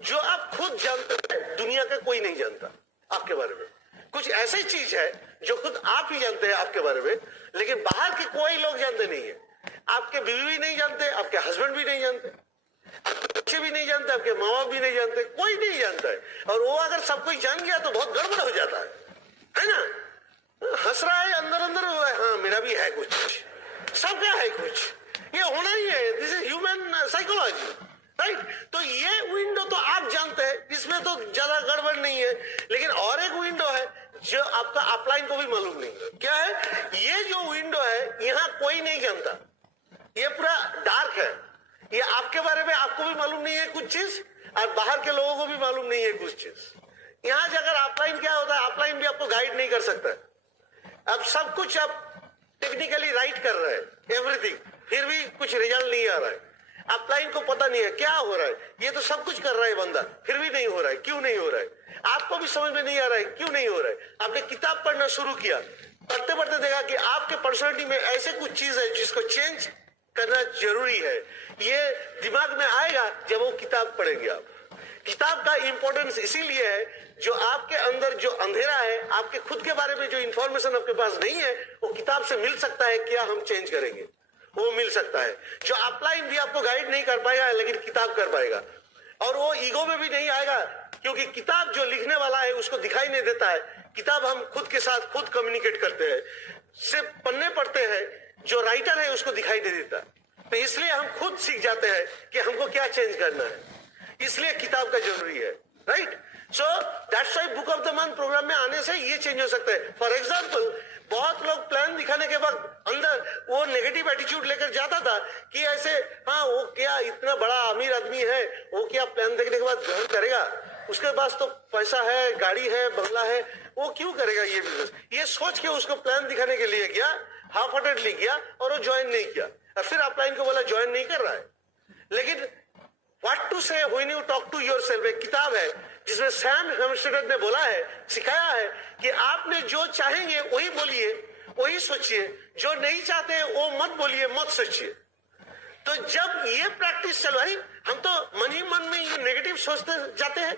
जो आप खुद जानते हैं, दुनिया का कोई नहीं जानता आपके बारे में। कुछ ऐसी चीज है जो खुद आप ही जानते हैं आपके बारे में, लेकिन बाहर के कोई लोग जानते नहीं है। आपके बीवी भी नहीं जानते, आपके हस्बैंड भी नहीं जानते, आपके बच्चे भी नहीं जानते, आपके माँ बाप भी नहीं जानते, कोई नहीं जानता है। और वो अगर सब कोई जान गया तो बहुत गड़बड़ हो जाता है ना। हंस रहा है अंदर अंदर, हाँ मेरा भी है कुछ, सबका है कुछ, ये होना ही है। This is human psychology, right. तो ये विंडो तो आप जानते हैं, इसमें तो ज्यादा गड़बड़ नहीं है। लेकिन और एक विंडो है जो आपका अपलाइन को भी मालूम नहीं है। क्या है ये जो विंडो है, यहाँ कोई नहीं जानता, ये पूरा डार्क है। ये आपके बारे में आपको भी मालूम नहीं है कुछ चीज, और बाहर के लोगों को भी मालूम नहीं है कुछ चीज। यहाँ जाकर अपलाइन क्या होता है, अपलाइन भी आपको गाइड नहीं कर सकता है। अब सब कुछ आप टेक्निकली राइट कर रहे हैं एवरीथिंग, फिर भी कुछ रिजल्ट नहीं आ रहा है। अपलाइन को पता नहीं है क्या हो रहा है, ये तो सब कुछ कर रहा है बंदा, फिर भी नहीं हो रहा है। क्यों नहीं हो रहा है, आपको भी समझ में नहीं आ रहा है क्यों नहीं हो रहा है। आपने किताब पढ़ना शुरू किया, पढ़ते पढ़ते देखा कि आपके पर्सनालिटी में ऐसे कुछ चीज है जिसको चेंज करना जरूरी है। ये दिमाग में आएगा जब वो किताब पढ़ेंगे आप। किताब का इंपॉर्टेंस इसीलिए है, जो आपके अंदर जो अंधेरा है, आपके खुद के बारे में जो इंफॉर्मेशन आपके पास नहीं है, वो किताब से मिल सकता है। क्या हम चेंज करेंगे, वो मिल सकता है। जो अपलाइन भी आपको गाइड नहीं कर पाएगा, लेकिन किताब कर पाएगा। और वो ईगो में भी नहीं आएगा, क्योंकि किताब जो लिखने वाला है उसको दिखाई नहीं देता है। किताब हम खुद के साथ खुद कम्युनिकेट करते हैं, सिर्फ पन्ने पढ़ते हैं, जो राइटर है उसको दिखाई नहीं देता। तो इसलिए हम खुद सीख जाते हैं कि हमको क्या चेंज करना है, इसलिए किताब का जरूरी है, right. So that's why book of the month programme में आने से ये चेंज हो सकता है। फॉर एग्जाम्पल, बहुत लोग प्लान दिखाने के बाद अंदर वो नेगेटिव एटीट्यूड लेकर जाता था कि ऐसे, हाँ वो क्या इतना बड़ा अमीर आदमी है, वो क्या प्लान देखने के बाद ग्रहण करेगा, उसके पास तो पैसा है, गाड़ी है, बंगला है, वो क्यों करेगा ये बिजनेस। ये सोच के उसको प्लान दिखाने के लिए गया, हाफ हार्टेडली गया और वो ज्वाइन नहीं किया। और फिर अपलाइन को बोला ज्वाइन नहीं कर रहा है। लेकिन what to say when you talk to yourself, एक किताब है जिसमें सैम हेम्स्टेड ने बोला है, सिखाया है कि आपने जो चाहेंगे वही बोलिए, वही सोचिए, जो नहीं चाहते वो मत बोलिए, मत सोचिए। तो जब ये प्रैक्टिस चलवाई, हम तो मन ही मन में ये नेगेटिव सोचते जाते हैं,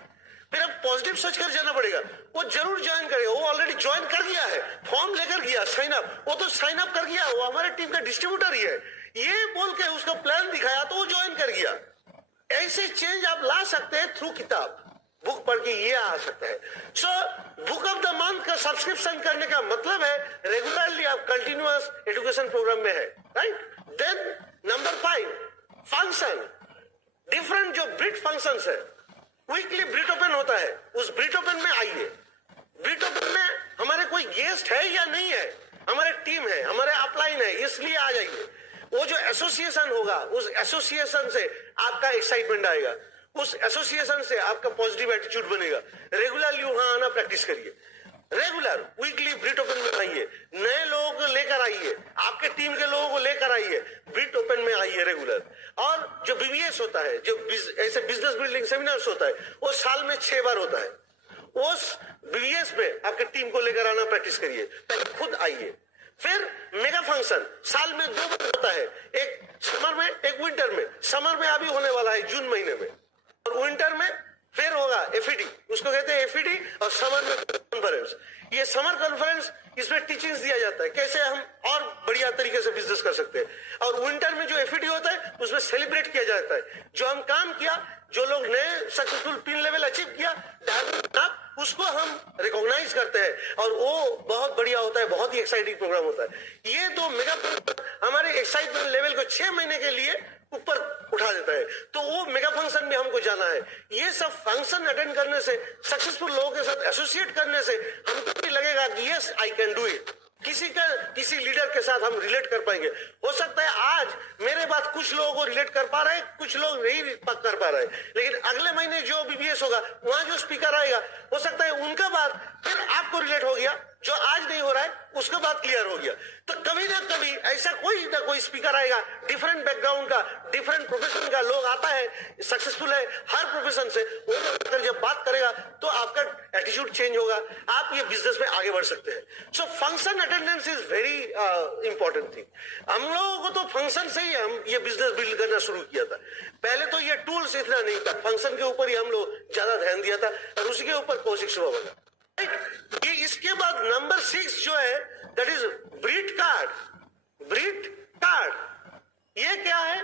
फिर अब पॉजिटिव सोचकर जाना पड़ेगा। वो जरूर ज्वाइन करेगा, वो ऑलरेडी ज्वाइन कर गया है, फॉर्म लेकर गया, साइन अप, वो तो साइन अप कर गया, वो हमारे टीम का डिस्ट्रीब्यूटर ही है। ये बोल के उसको प्लान दिखाया तो वो ज्वाइन कर गया। ऐसे चेंज आप ला सकते हैं थ्रू किताब, बुक पढ़ के ये आ सकता है। So book of the month का सब्सक्रिप्शन करने का मतलब है रेगुलरली आप कंटिन्यूअस एजुकेशन प्रोग्राम में है, right. Then number 5, function. Different जो ब्रिट फंक्शंस है, वीकली ब्रिट ओपन होता है, उस ब्रिट ओपन में आइए। ब्रिट ओपन में हमारे कोई गेस्ट है या नहीं है, हमारे टीम है, हमारे अपलाइन है, इसलिए आ जाइए। वो जो एसोसिएशन होगा, उस एसोसिएशन से आपका एक्साइटमेंट आएगा, उस एसोसिएशन से आपका पॉजिटिव एटीट्यूड बनेगा। रेगुलरली वहां आना प्रैक्टिस करिए, रेगुलर वीकली ब्रिट ओपन में आइए, नए लोगों को लेकर आइए, आपके टीम के लोगों को लेकर आइए, ब्रिट ओपन में आइए रेगुलर। और जो बीबीएस होता है, जो ऐसे बिजनेस बिल्डिंग सेमिनार्स होता है, वो साल में 6 बार होता है। उस बीबीएस में आपके टीम को लेकर आना प्रैक्टिस करिए, पहले खुद आइए। फिर मेगा फंक्शन साल में 2 बार होता है, एक समर में, एक विंटर में। समर में अभी होने वाला है जून महीने में, और विंटर में फिर होगा एफईडी, उसको कहते हैं एफईडी, और समर में कॉन्फ्रेंस। ये समर कॉन्फ्रेंस, इसमें टीचिंग्स दिया जाता है कैसे हम और बढ़िया तरीके से बिजनेस कर सकते हैं। और विंटर में जो एफईडी होता है उसमें सेलिब्रेट किया जाता है, जो हम काम किया, जो लोग नए सक्सेसफुल पिन लेवल अचीव किया, उसको हम रिकॉग्नाइज करते हैं, और वो बहुत बढ़िया होता है, बहुत ही एक्साइटिंग प्रोग्राम होता है। ये 2 मेगा हमारे एक्साइटमेंट लेवल को 6 महीने के लिए ऊपर उठा देता है। तो वो मेगा फंक्शन में हमको जाना है। ये सब फंक्शन अटेंड करने से, सक्सेसफुल लोगों के साथ एसोसिएट करने से हमको भी लगेगा कि yes I can do it. किसी लीडर के साथ हम रिलेट कर पाएंगे। हो सकता है आज मेरे बात कुछ लोगों को रिलेट कर पा रहे हैं, कुछ लोग नहीं कर पा रहे हैं, लेकिन अगले महीने जो बीबीएस होगा, वहां जो स्पीकर आएगा, हो सकता है उनका बात फिर आपको रिलेट हो गया, जो आज नहीं हो रहा है उसके बाद क्लियर हो गया। तो कभी ना कभी ऐसा कोई ना कोई स्पीकर आएगा, डिफरेंट बैकग्राउंड का, डिफरेंट प्रोफेशन का लोग आता है, सक्सेसफुल है हर प्रोफेशन से, वो अगर जब बात करेगा तो आपका एटीट्यूड चेंज होगा, आप ये बिजनेस में आगे बढ़ सकते हैं। So function attendance is very important thing. हम लोगों को तो फंक्शन से ही हम ये बिजनेस बिल्ड करना शुरू किया था। पहले तो ये टूल्स इतना नहीं था, फंक्शन के ऊपर ही हम लोग ज्यादा ध्यान दिया था और उसी के ऊपर कोशिश शुरू बना। ये इसके बाद नंबर 6 जो है that is breed card. Breed card ये क्या है?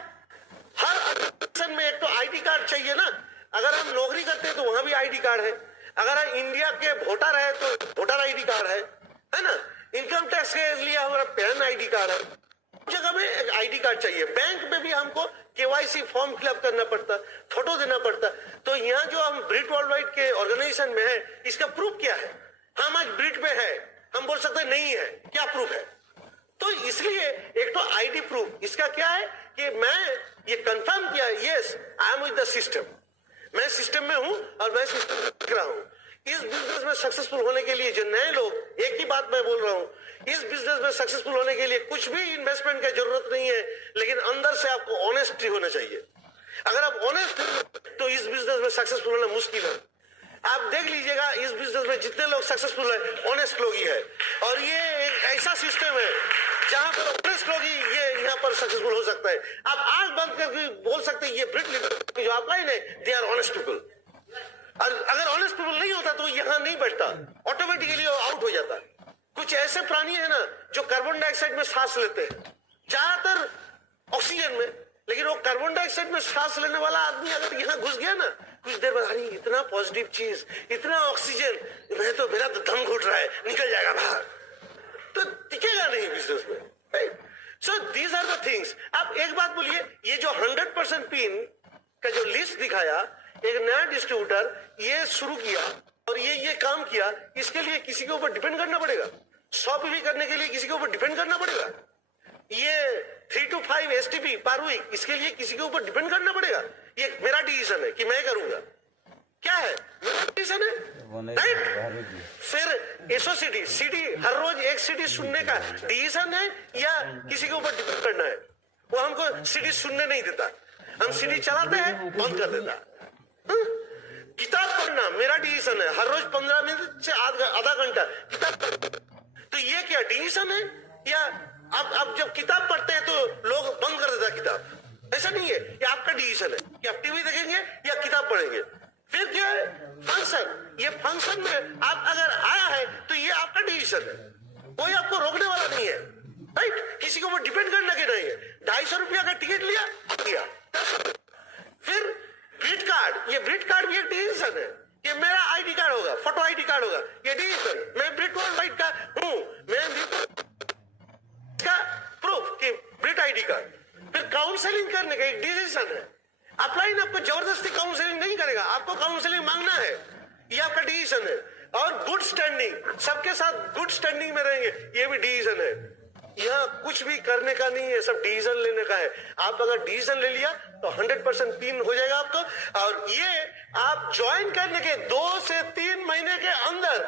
हर ऑर्गेनाइजेशन में एक तो आईडी कार्ड चाहिए ना। अगर हम नौकरी करते हैं तो वहां भी आईडी कार्ड है। अगर हम इंडिया के वोटर है तो वोटर आईडी कार्ड है ना। इनकम टैक्स के लिए हमारा पैन आईडी कार्ड है। जगह में एक आईडी कार्ड चाहिए। बैंक में भी हमको केवाईसी फॉर्म फिलअप करना पड़ता, फोटो देना पड़ता। तो यहाँ जो हम ब्रीड वर्ल्ड वाइड के ऑर्गेनाइजेशन में है, इसका प्रूफ क्या है? हम आज ब्रीड में है, हम बोल सकते नहीं है, क्या प्रूफ है? तो इसलिए एक तो आईडी प्रूफ, इसका क्या है कि मैं ये कंफर्म किया, yes I am with the system, मैं सिस्टम में हूं और मैं सिस्टम देख रहा हूं। इस बिजनेस में सक्सेसफुल होने के लिए जो नए लोग, एक ही बात मैं बोल रहा हूं, इस बिजनेस में सक्सेसफुल होने के लिए कुछ भी इन्वेस्टमेंट की जरूरत नहीं है, लेकिन अंदर से आपको ऑनेस्टी होना चाहिए। अगर आप ऑनेस्ट तो इस बिजनेस में सक्सेसफुल होना मुश्किल है। आप देख लीजिएगा इस बिजनेस में जितने लोग सक्सेसफुल है, ऑनेस्ट लोग ही है। और ये एक ऐसा सिस्टम है जहां पर ऑनेस्ट लोग ही ये यहाँ पर सक्सेसफुल हो सकता है। आप आंख बंद करके बोल सकते हैं ये ब्रिट जो आपका ही नहीं, दे आर ऑनेस्ट पीपल। और अगर ऑनेस्ट पीपल नहीं होता तो यहाँ नहीं बैठता, ऑटोमेटिकली आउट हो जाता। कुछ ऐसे प्राणी है ना जो कार्बन डाइऑक्साइड में सांस लेते हैं, ज्यादातर ऑक्सीजन में, लेकिन वो कार्बन डाइऑक्साइड में सांस लेने वाला आदमी अगर यहाँ घुस गया ना, कुछ देर बाद अरे इतना पॉजिटिव चीज, इतना ऑक्सीजन, मेरा तो दम घुट रहा है, निकल जाएगा बाहर, तो टिकेगा नहीं बिजनेस में, right? So these are the things. आप एक बात बोलिए, ये जो 100% पिन का जो लिस्ट दिखाया, एक नया डिस्ट्रीब्यूटर ये शुरू किया और ये काम किया, इसके लिए किसी के ऊपर डिपेंड करना पड़ेगा। 100 पीवी करने के लिए किसी के ऊपर डिपेंड करना पड़ेगा। ये 3 to 5 STP पर वीक, इसके लिए किसी के ऊपर डिपेंड करना पड़ेगा। ये मेरा डिसीजन है कि मैं करूंगा, क्या है मेरा डिसीजन है, राइट? फिर एसओसीडी सीडी हर रोज एक सीडी सुनने का डिसीजन है या किसी के ऊपर डिपेंड करना है? वो हमको सीडी सुनने नहीं देता, हम सीडी चलाते हैं, बंद कर देता। किताब पढ़ना मेरा डिसीजन है, हर रोज 15 मिनट से आधा घंटा किताब पढ़ना। तो ये क्या डिसीजन है? या अब जब किताब पढ़ते हैं तो लोग बंद कर देता किताब, ऐसा नहीं है। ये आपका डिसीजन है कि आप टीवी देखेंगे या किताब पढ़ेंगे। फिर क्या है? फंक्शन। ये फंक्शन में आप अगर आया है तो ये आपका डिसीजन है, कोई आपको रोकने वाला नहीं है, राइट? किसी के ऊपर डिपेंड करना के नहीं है। 250 रुपया का टिकट लिया। फिर ब्रीड कार्ड, ये ब्रीड कार्ड भी एक डिसीजन है कि मेरा आईडी कार्ड होगा, फोटो आईडी कार्ड होगा, ये डिसीजन। मैं ब्रीड वर्ल्ड वाइड का हूं, मैं का प्रूफ कि ब्रीड आईडी कार्ड। फिर काउंसलिंग करने का एक डिसीजन है। अपलाइन आपको जबरदस्ती काउंसलिंग नहीं करेगा, आपको काउंसलिंग मांगना है, ये आपका डिसीजन है। और गुड स्टैंडिंग, सबके साथ गुड स्टैंडिंग में रहेंगे, ये भी डिसीजन है। यहाँ कुछ भी करने का नहीं है, सब डिसीजन लेने का है। आप अगर डिसीजन ले लिया तो 100% पिन हो जाएगा आपको। और ये आप ज्वाइन करने के 2 से 3 महीने के अंदर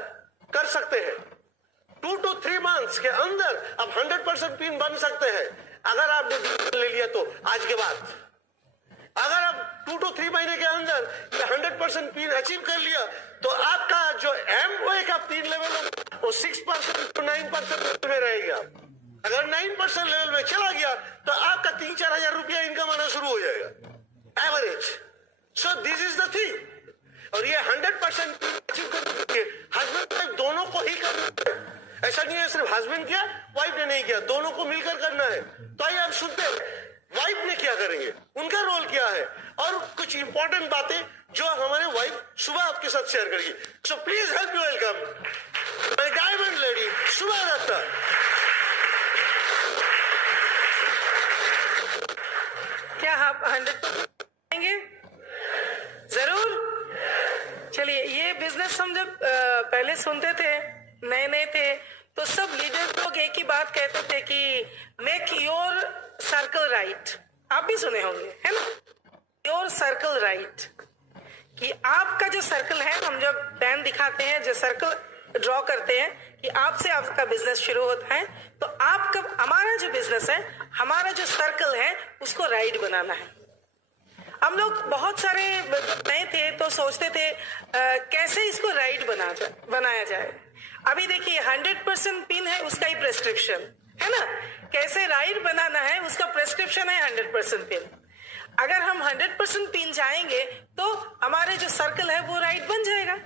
कर सकते हैं। 2 to 3 months के अंदर आप 100% पिन बन सकते हैं अगर आपने डिसीजन ले लिया तो। आज के बाद अगर आप 2 to 3 महीने के अंदर 100% पिन अचीव कर लिया तो आपका जो एमओए का पिन लेवल है वो 6% to 9% में रहेगा। अगर 9% लेवल में चला गया तो आपका 3-4 हजार रुपया इनकम आना शुरू हो जाएगा average. So this is the thing. और ये 100% अचीव करने के लिए हस्बैंड वाइफ दोनों को ही करना है। ऐसा नहीं है सिर्फ हस्बैंड किया वाइफ ने नहीं किया, दोनों को मिलकर करना है। तो आइए आप सुनते हैं वाइफ ने क्या करेंगे, उनका रोल क्या है और कुछ इंपॉर्टेंट बातें जो हमारे वाइफ सुबह आपके साथ शेयर करेगी। So please help you welcome my diamond lady सुबह दत्ता। क्या आप 100% आएंगे? जरूर। चलिए, ये बिजनेस हम जब पहले सुनते थे, नए नए थे, तो सब लीडर्स लोग एक ही बात कहते थे कि मेक योर सर्कल राइट। आप भी सुने होंगे, है ना? योर सर्कल राइट, कि आपका जो सर्कल है, हम जब प्लान दिखाते हैं, जो सर्कल ड्रॉ करते हैं कि आपसे आपका बिजनेस शुरू होता है, तो आपका हमारा जो बिजनेस है, हमारा जो सर्कल है, उसको राइट बनाना है। हम लोग बहुत सारे नए थे तो सोचते थे कैसे इसको राइट बनाया जाए। अभी देखिए 100% पिन है, उसका ही प्रेस्क्रिप्शन है ना, कैसे राइट बनाना है उसका प्रेस्क्रिप्शन है 100% पिन। अगर हम 100% पिन जाएंगे तो हमारे जो सर्कल है वो राइट बन जाएगा।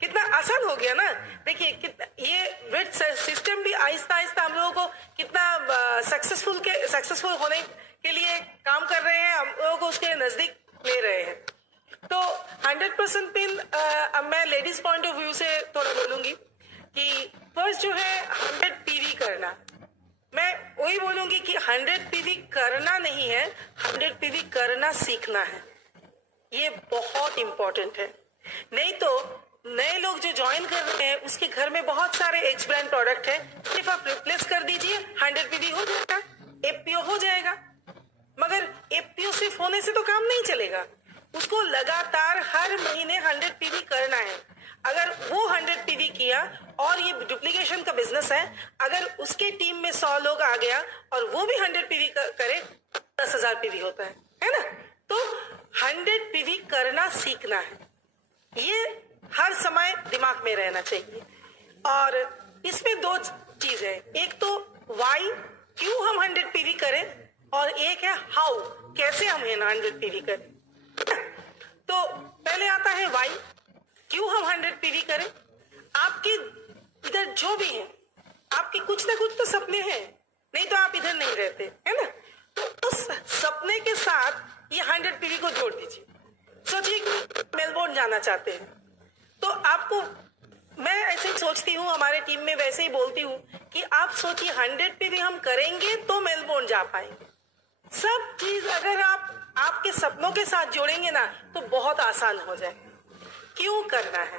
कितना आसान हो गया ना। देखिए कितना ये विथ सिस्टम भी आहिस्ता आहिस्ता हम लोगों को कितना सक्सेसफुल होने के लिए काम कर रहे हैं, हम लोगों को उसके नजदीक ले रहे हैं। तो 100% पिन, अब मैं लेडीज पॉइंट ऑफ व्यू से थोड़ा बोलूंगी कि फर्स्ट जो है 100 पीवी करना। मैं वही बोलूंगी कि 100 पीवी करना नहीं है, 100 पीवी करना सीखना है। ये बहुत इंपॉर्टेंट है। नहीं तो नए लोग जो ज्वाइन कर रहे हैं उसके घर में बहुत सारे एक्स ब्रांड प्रोडक्ट है, सिर्फ आप रिप्लेस कर दीजिए, 100 पीवी हो जाएगा, एपीओ हो जाएगा। मगर एपीओ सिर्फ होने से तो काम नहीं चलेगा, उसको लगातार हर महीने 100 पीवी करना है। अगर वो 100 पीवी किया और ये डुप्लीकेशन का बिजनेस है, अगर उसके टीम में 100 लोग आ गया और वो भी 100 पीवी करे, 10,000 पीवी होता है ना। तो 100 पीवी करना सीखना है, ये हर समय दिमाग में रहना चाहिए। और इसमें दो चीज है, एक तो वाई, क्यों हम 100 पीवी करें, और एक है हाउ, कैसे हम 100 पीवी करें। तो पहले आता है वाई, क्यों हम 100 पीवी करें। आपके इधर जो भी है, आपके कुछ ना कुछ तो सपने हैं, नहीं तो आप इधर नहीं रहते, है ना। तो उस सपने के साथ ये 100 पीवी को जोड़ दीजिए। सोचिए कि मेलबोर्न जाना चाहते हैं, तो आपको, मैं ऐसे ही सोचती हूँ, हमारे टीम में वैसे ही बोलती हूँ कि आप सोचिए 100 पीवी हम करेंगे तो मेलबोर्न जा पाएंगे। सब चीज अगर आप आपके सपनों के साथ जोड़ेंगे ना तो बहुत आसान हो जाए। क्यों करना है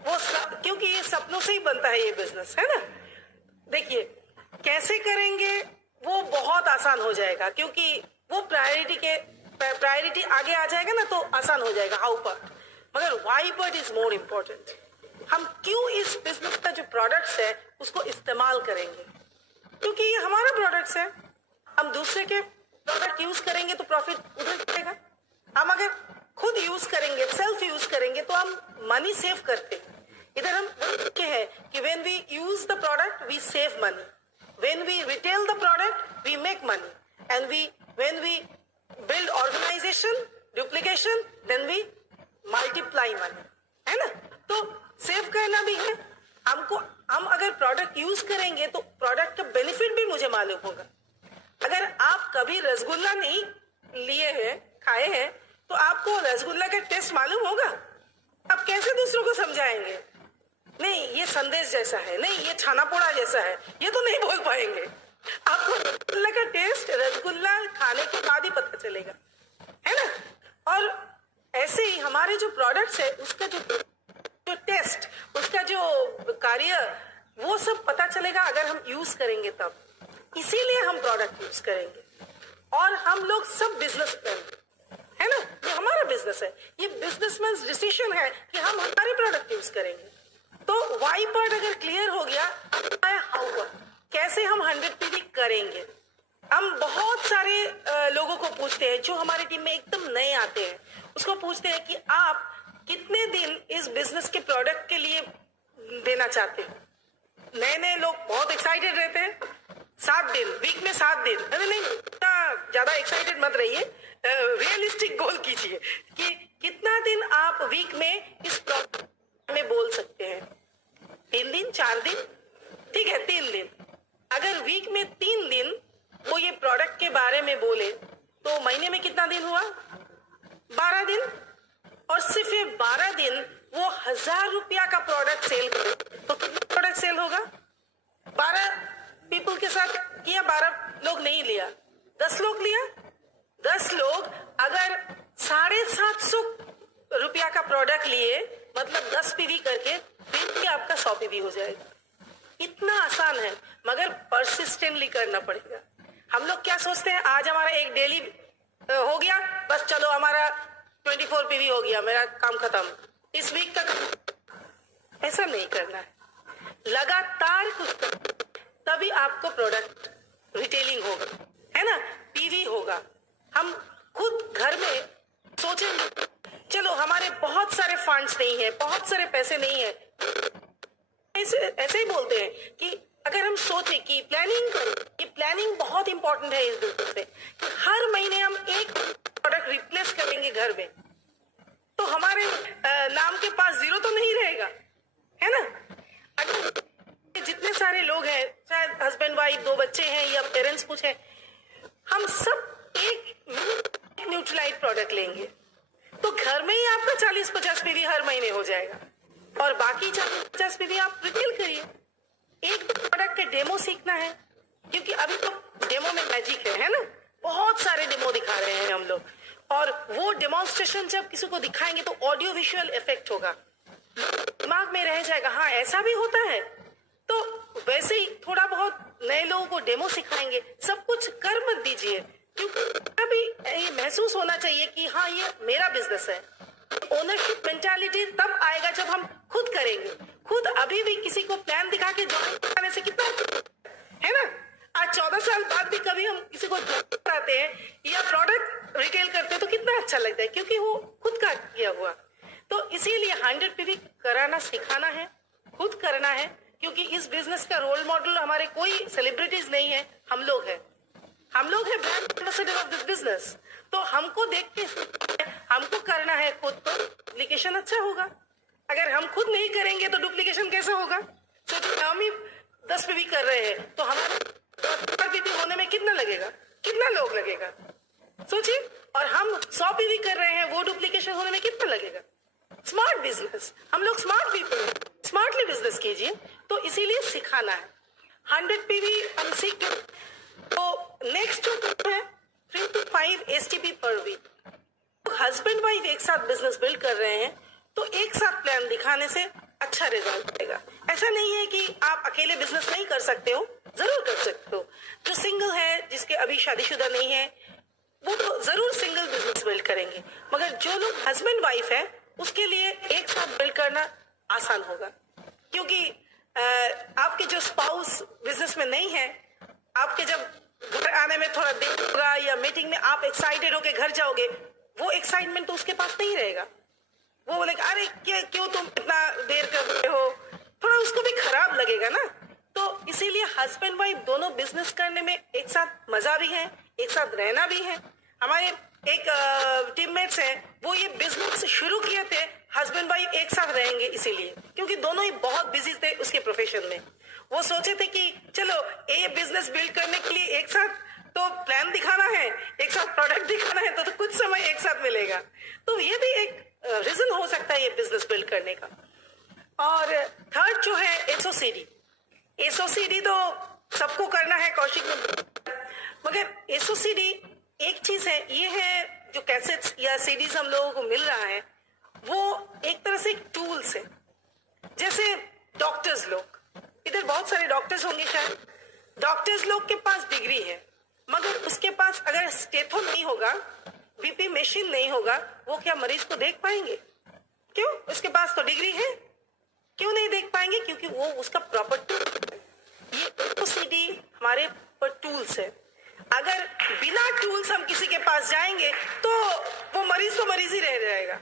वो क्योंकि ये सपनों से ही बनता है ये बिजनेस, है ना। देखिए कैसे करेंगे वो बहुत आसान हो जाएगा, क्योंकि वो प्रायोरिटी आगे आ जाएगा ना, तो आसान हो जाएगा हाउ पार्ट। मगर why part is more important. हम क्यों इस बिजनेस का जो प्रोडक्ट्स है उसको इस्तेमाल करेंगे, क्योंकि ये हमारा प्रोडक्ट्स है। हम दूसरे के प्रोडक्ट यूज करेंगे तो प्रॉफिट उधर जाएगा। हम अगर खुद यूज करेंगे, सेल्फ यूज करेंगे, तो हम मनी सेव करते हैं। इधर हम के हैं कि when we use the product we save money, when we retail the product we make money, and when we build organisation duplication then we multiply money, है ना। तो सेव करना भी है हमको। हम अगर प्रोडक्ट यूज करेंगे तो प्रोडक्ट का बेनिफिट भी मुझे मालूम होगा। अगर आप कभी रसगुल्ला नहीं लिए हैं, खाए हैं, तो आपको रसगुल्ला का टेस्ट मालूम होगा। आप कैसे दूसरों को समझाएंगे, नहीं ये संदेश जैसा है, नहीं ये छाना पोड़ा जैसा है, ये तो नहीं बोल पाएंगे। आपको रसगुल्ला का टेस्ट रसगुल्ला खाने के बाद ही पता चलेगा, है ना। और ऐसे ही हमारे जो प्रोडक्ट्स है उसका जो टेस्ट, उसका जो कार्य, वो सब पता चलेगा अगर हम यूज करेंगे तब। इसीलिए हम प्रोडक्ट यूज करेंगे। और हम लोग सब बिजनेसमैन है ना, ये हमारा बिजनेस है, ये बिजनेसमैन डिसीजन है कि हम हमारे प्रोडक्ट यूज करेंगे। तो वाई पार्ट अगर क्लियर हो गया, हाउ पार्ट, कैसे हम 100 पीवी करेंगे। हम बहुत सारे लोगों को पूछते हैं जो हमारी टीम में एकदम नए आते हैं, उसको पूछते हैं कि आप कितने दिन इस बिजनेस के प्रोडक्ट के लिए देना चाहते हैं। नए लोग बहुत एक्साइटेड रहते हैं, 7 दिन, वीक में 7 दिन। अरे नहीं, इतना ज्यादा एक्साइटेड मत रहिए, रियलिस्टिक गोल कीजिए कि कितना दिन आप वीक में इस प्रोडक्ट में बोल सकते हैं। 3 दिन, 4 दिन, ठीक है 3 दिन। अगर वीक में 3 दिन वो ये प्रोडक्ट के बारे में बोले तो महीने में कितना दिन हुआ, 12 दिन। और सिर्फ ये 12 दिन वो 1000 रुपया का प्रोडक्ट सेल करे तो कितना प्रोडक्ट सेल होगा। 12 पीपल के साथ किया, 12 लोग नहीं लिया, 10 लोग लिया। 10 लोग अगर 750 रुपया का प्रोडक्ट लिए, मतलब 10 पीवी करके, फिर भी आपका 100 पीवी हो जाएगा। इतना आसान है, मगर परसिस्टेंटली करना पड़ेगा। हम लोग क्या सोचते हैं, आज हमारा एक डेली हो गया, बस चलो हमारा 24 पीवी हो गया, मेरा काम खत्म, इस वीक तक। ऐसा नहीं करना है। लगातार कुछ तभी आपको प्रोडक्ट रिटेलिंग होगा, है ना, पीवी होगा। हम खुद घर में सोचेंगे, चलो हमारे बहुत सारे फंड्स नहीं है, बहुत सारे पैसे नहीं है, ऐसे ही बोलते हैं कि अगर हम सोचे कि प्लानिंग करें, ये प्लानिंग बहुत इंपॉर्टेंट है इस बिजनेस में, कि हर महीने हम एक प्रोडक्ट रिप्लेस करेंगे घर में, तो हमारे नाम के पास जीरो तो नहीं रहेगा, है ना। अगर जितने सारे लोग हैं, शायद हस्बैंड वाइफ, 2 बच्चे हैं या पेरेंट्स कुछ है, हम सब एक न्यूट्रलाइट प्रोडक्ट लेंगे तो घर में ही आपका 40-50 पीवी हर महीने हो जाएगा और बाकी 40-50 पीवी आप रिटेल करिए। एक प्रोडक्ट के डेमो सीखना है, क्योंकि अभी तो डेमो में मैजिक है ना, बहुत सारे डेमो दिखा रहे हैं हम लोग, और वो डेमोन्स्ट्रेशन जब किसी को दिखाएंगे तो ऑडियो विजुअल इफेक्ट होगा, दिमाग में रह जाएगा, हाँ ऐसा भी होता है। तो वैसे ही थोड़ा बहुत नए लोगों को डेमो सिखाएंगे, सब कुछ कर मत दीजिए, क्योंकि अभी ये महसूस होना चाहिए कि हाँ ये मेरा बिजनेस है। ओनरशिप मेंटालिटी तब आएगा जब हम खुद करेंगे। खुद अभी भी किसी को प्लान दिखा के ज्वाइन कराने से कितना है ना, आज 14 साल बाद भी कभी हम किसी को कराते हैं या प्रोडक्ट रिटेल करते हैं तो कितना अच्छा लगता है, क्योंकि वो खुद का किया हुआ। तो इसीलिए 100 पीवी कराना सिखाना है, खुद करना है, क्योंकि इस बिजनेस का रोल मॉडल हमारे कोई सेलिब्रिटीज नहीं है, हम लोग हैं brand ambassador of this business. तो हमको देख के हमको करना है खुद, तो डुप्लीकेशन अच्छा होगा। अगर हम खुद नहीं करेंगे तो डुप्लीकेशन कैसे होगा। सोचिए हम ही 10 पीवी कर रहे हैं तो हमारे 10 पीवी होने में कितना लगेगा, कितना लोग लगेगा सोचिए, और हम 100 पीवी कर रहे हैं, वो डुप्लीकेशन होने में कितना लगेगा। स्मार्ट बिजनेस, हम लोग स्मार्ट पीपल, स्मार्टली बिजनेस कीजिए। तो इसीलिए सिखाना है 100 पीवी हम सीख। तो नेक्स्ट जो है 3 to 5 STP per week. Husband wife एक साथ बिजनेस बिल्ड कर रहे हैं तो एक साथ प्लान दिखाने से अच्छा रिजल्ट आएगा। ऐसा नहीं है कि आप अकेले बिजनेस नहीं कर सकते हो, जरूर कर सकते हो। जो सिंगल है, जिसके अभी शादीशुदा नहीं है, वो तो जरूर सिंगल बिजनेस बिल्ड करेंगे, मगर जो लोग हस्बैंड वाइफ है उसके लिए एक साथ बिल्ड करना आसान होगा, क्योंकि आपके जो स्पाउस बिजनेस में नहीं है, आपके जब घर आने में थोड़ा देर होगा या मीटिंग में आप एक्साइटेड होके घर जाओगे, वो एक्साइटमेंट तो उसके पास नहीं रहेगा। वो बोलेगा अरे क्यों तुम इतना देर कर रहे हो, थोड़ा उसको भी खराब लगेगा ना। तो इसीलिए हस्बैंड वाइफ दोनों बिजनेस करने में एक साथ मजा भी है, एक साथ रहना भी है। हमारे एक टीममेट्स हैं, वो ये बिजनेस शुरू किए थे, हस्बैंड वाइफ एक साथ रहेंगे इसीलिए, क्योंकि दोनों ही बहुत बिजी थे उसके प्रोफेशन में। वो सोचे थे कि चलो ये बिजनेस बिल्ड करने के लिए एक साथ तो प्लान दिखाना है, एक साथ प्रोडक्ट दिखाना है, तो कुछ समय एक साथ मिलेगा। तो ये भी एक रीजन हो सकता है ये बिजनेस बिल्ड करने का। और थर्ड जो है एसओसीडी तो सबको करना है कौशिक में, मगर एसओसीडी एक चीज है, ये है जो कैसेट्स या सीडीज हम लोगों को मिल रहा है, वो एक तरह से एक टूल्स है। जैसे डॉक्टर्स लोग, इधर बहुत सारे डॉक्टर्स होंगे शायद, डॉक्टर्स लोग के पास डिग्री है, मगर उसके पास अगर स्टेथो नहीं होगा, बीपी मशीन नहीं होगा, वो क्या मरीज को देख पाएंगे? क्यों? उसके पास तो डिग्री है, क्यों नहीं देख पाएंगे? क्योंकि वो उसका प्रॉपर टूल। ये एसओसीडी हमारे पर टूल्स है। अगर बिना टूल्स हम किसी के पास जाएंगे तो वो मरीज ही रह जाएगा।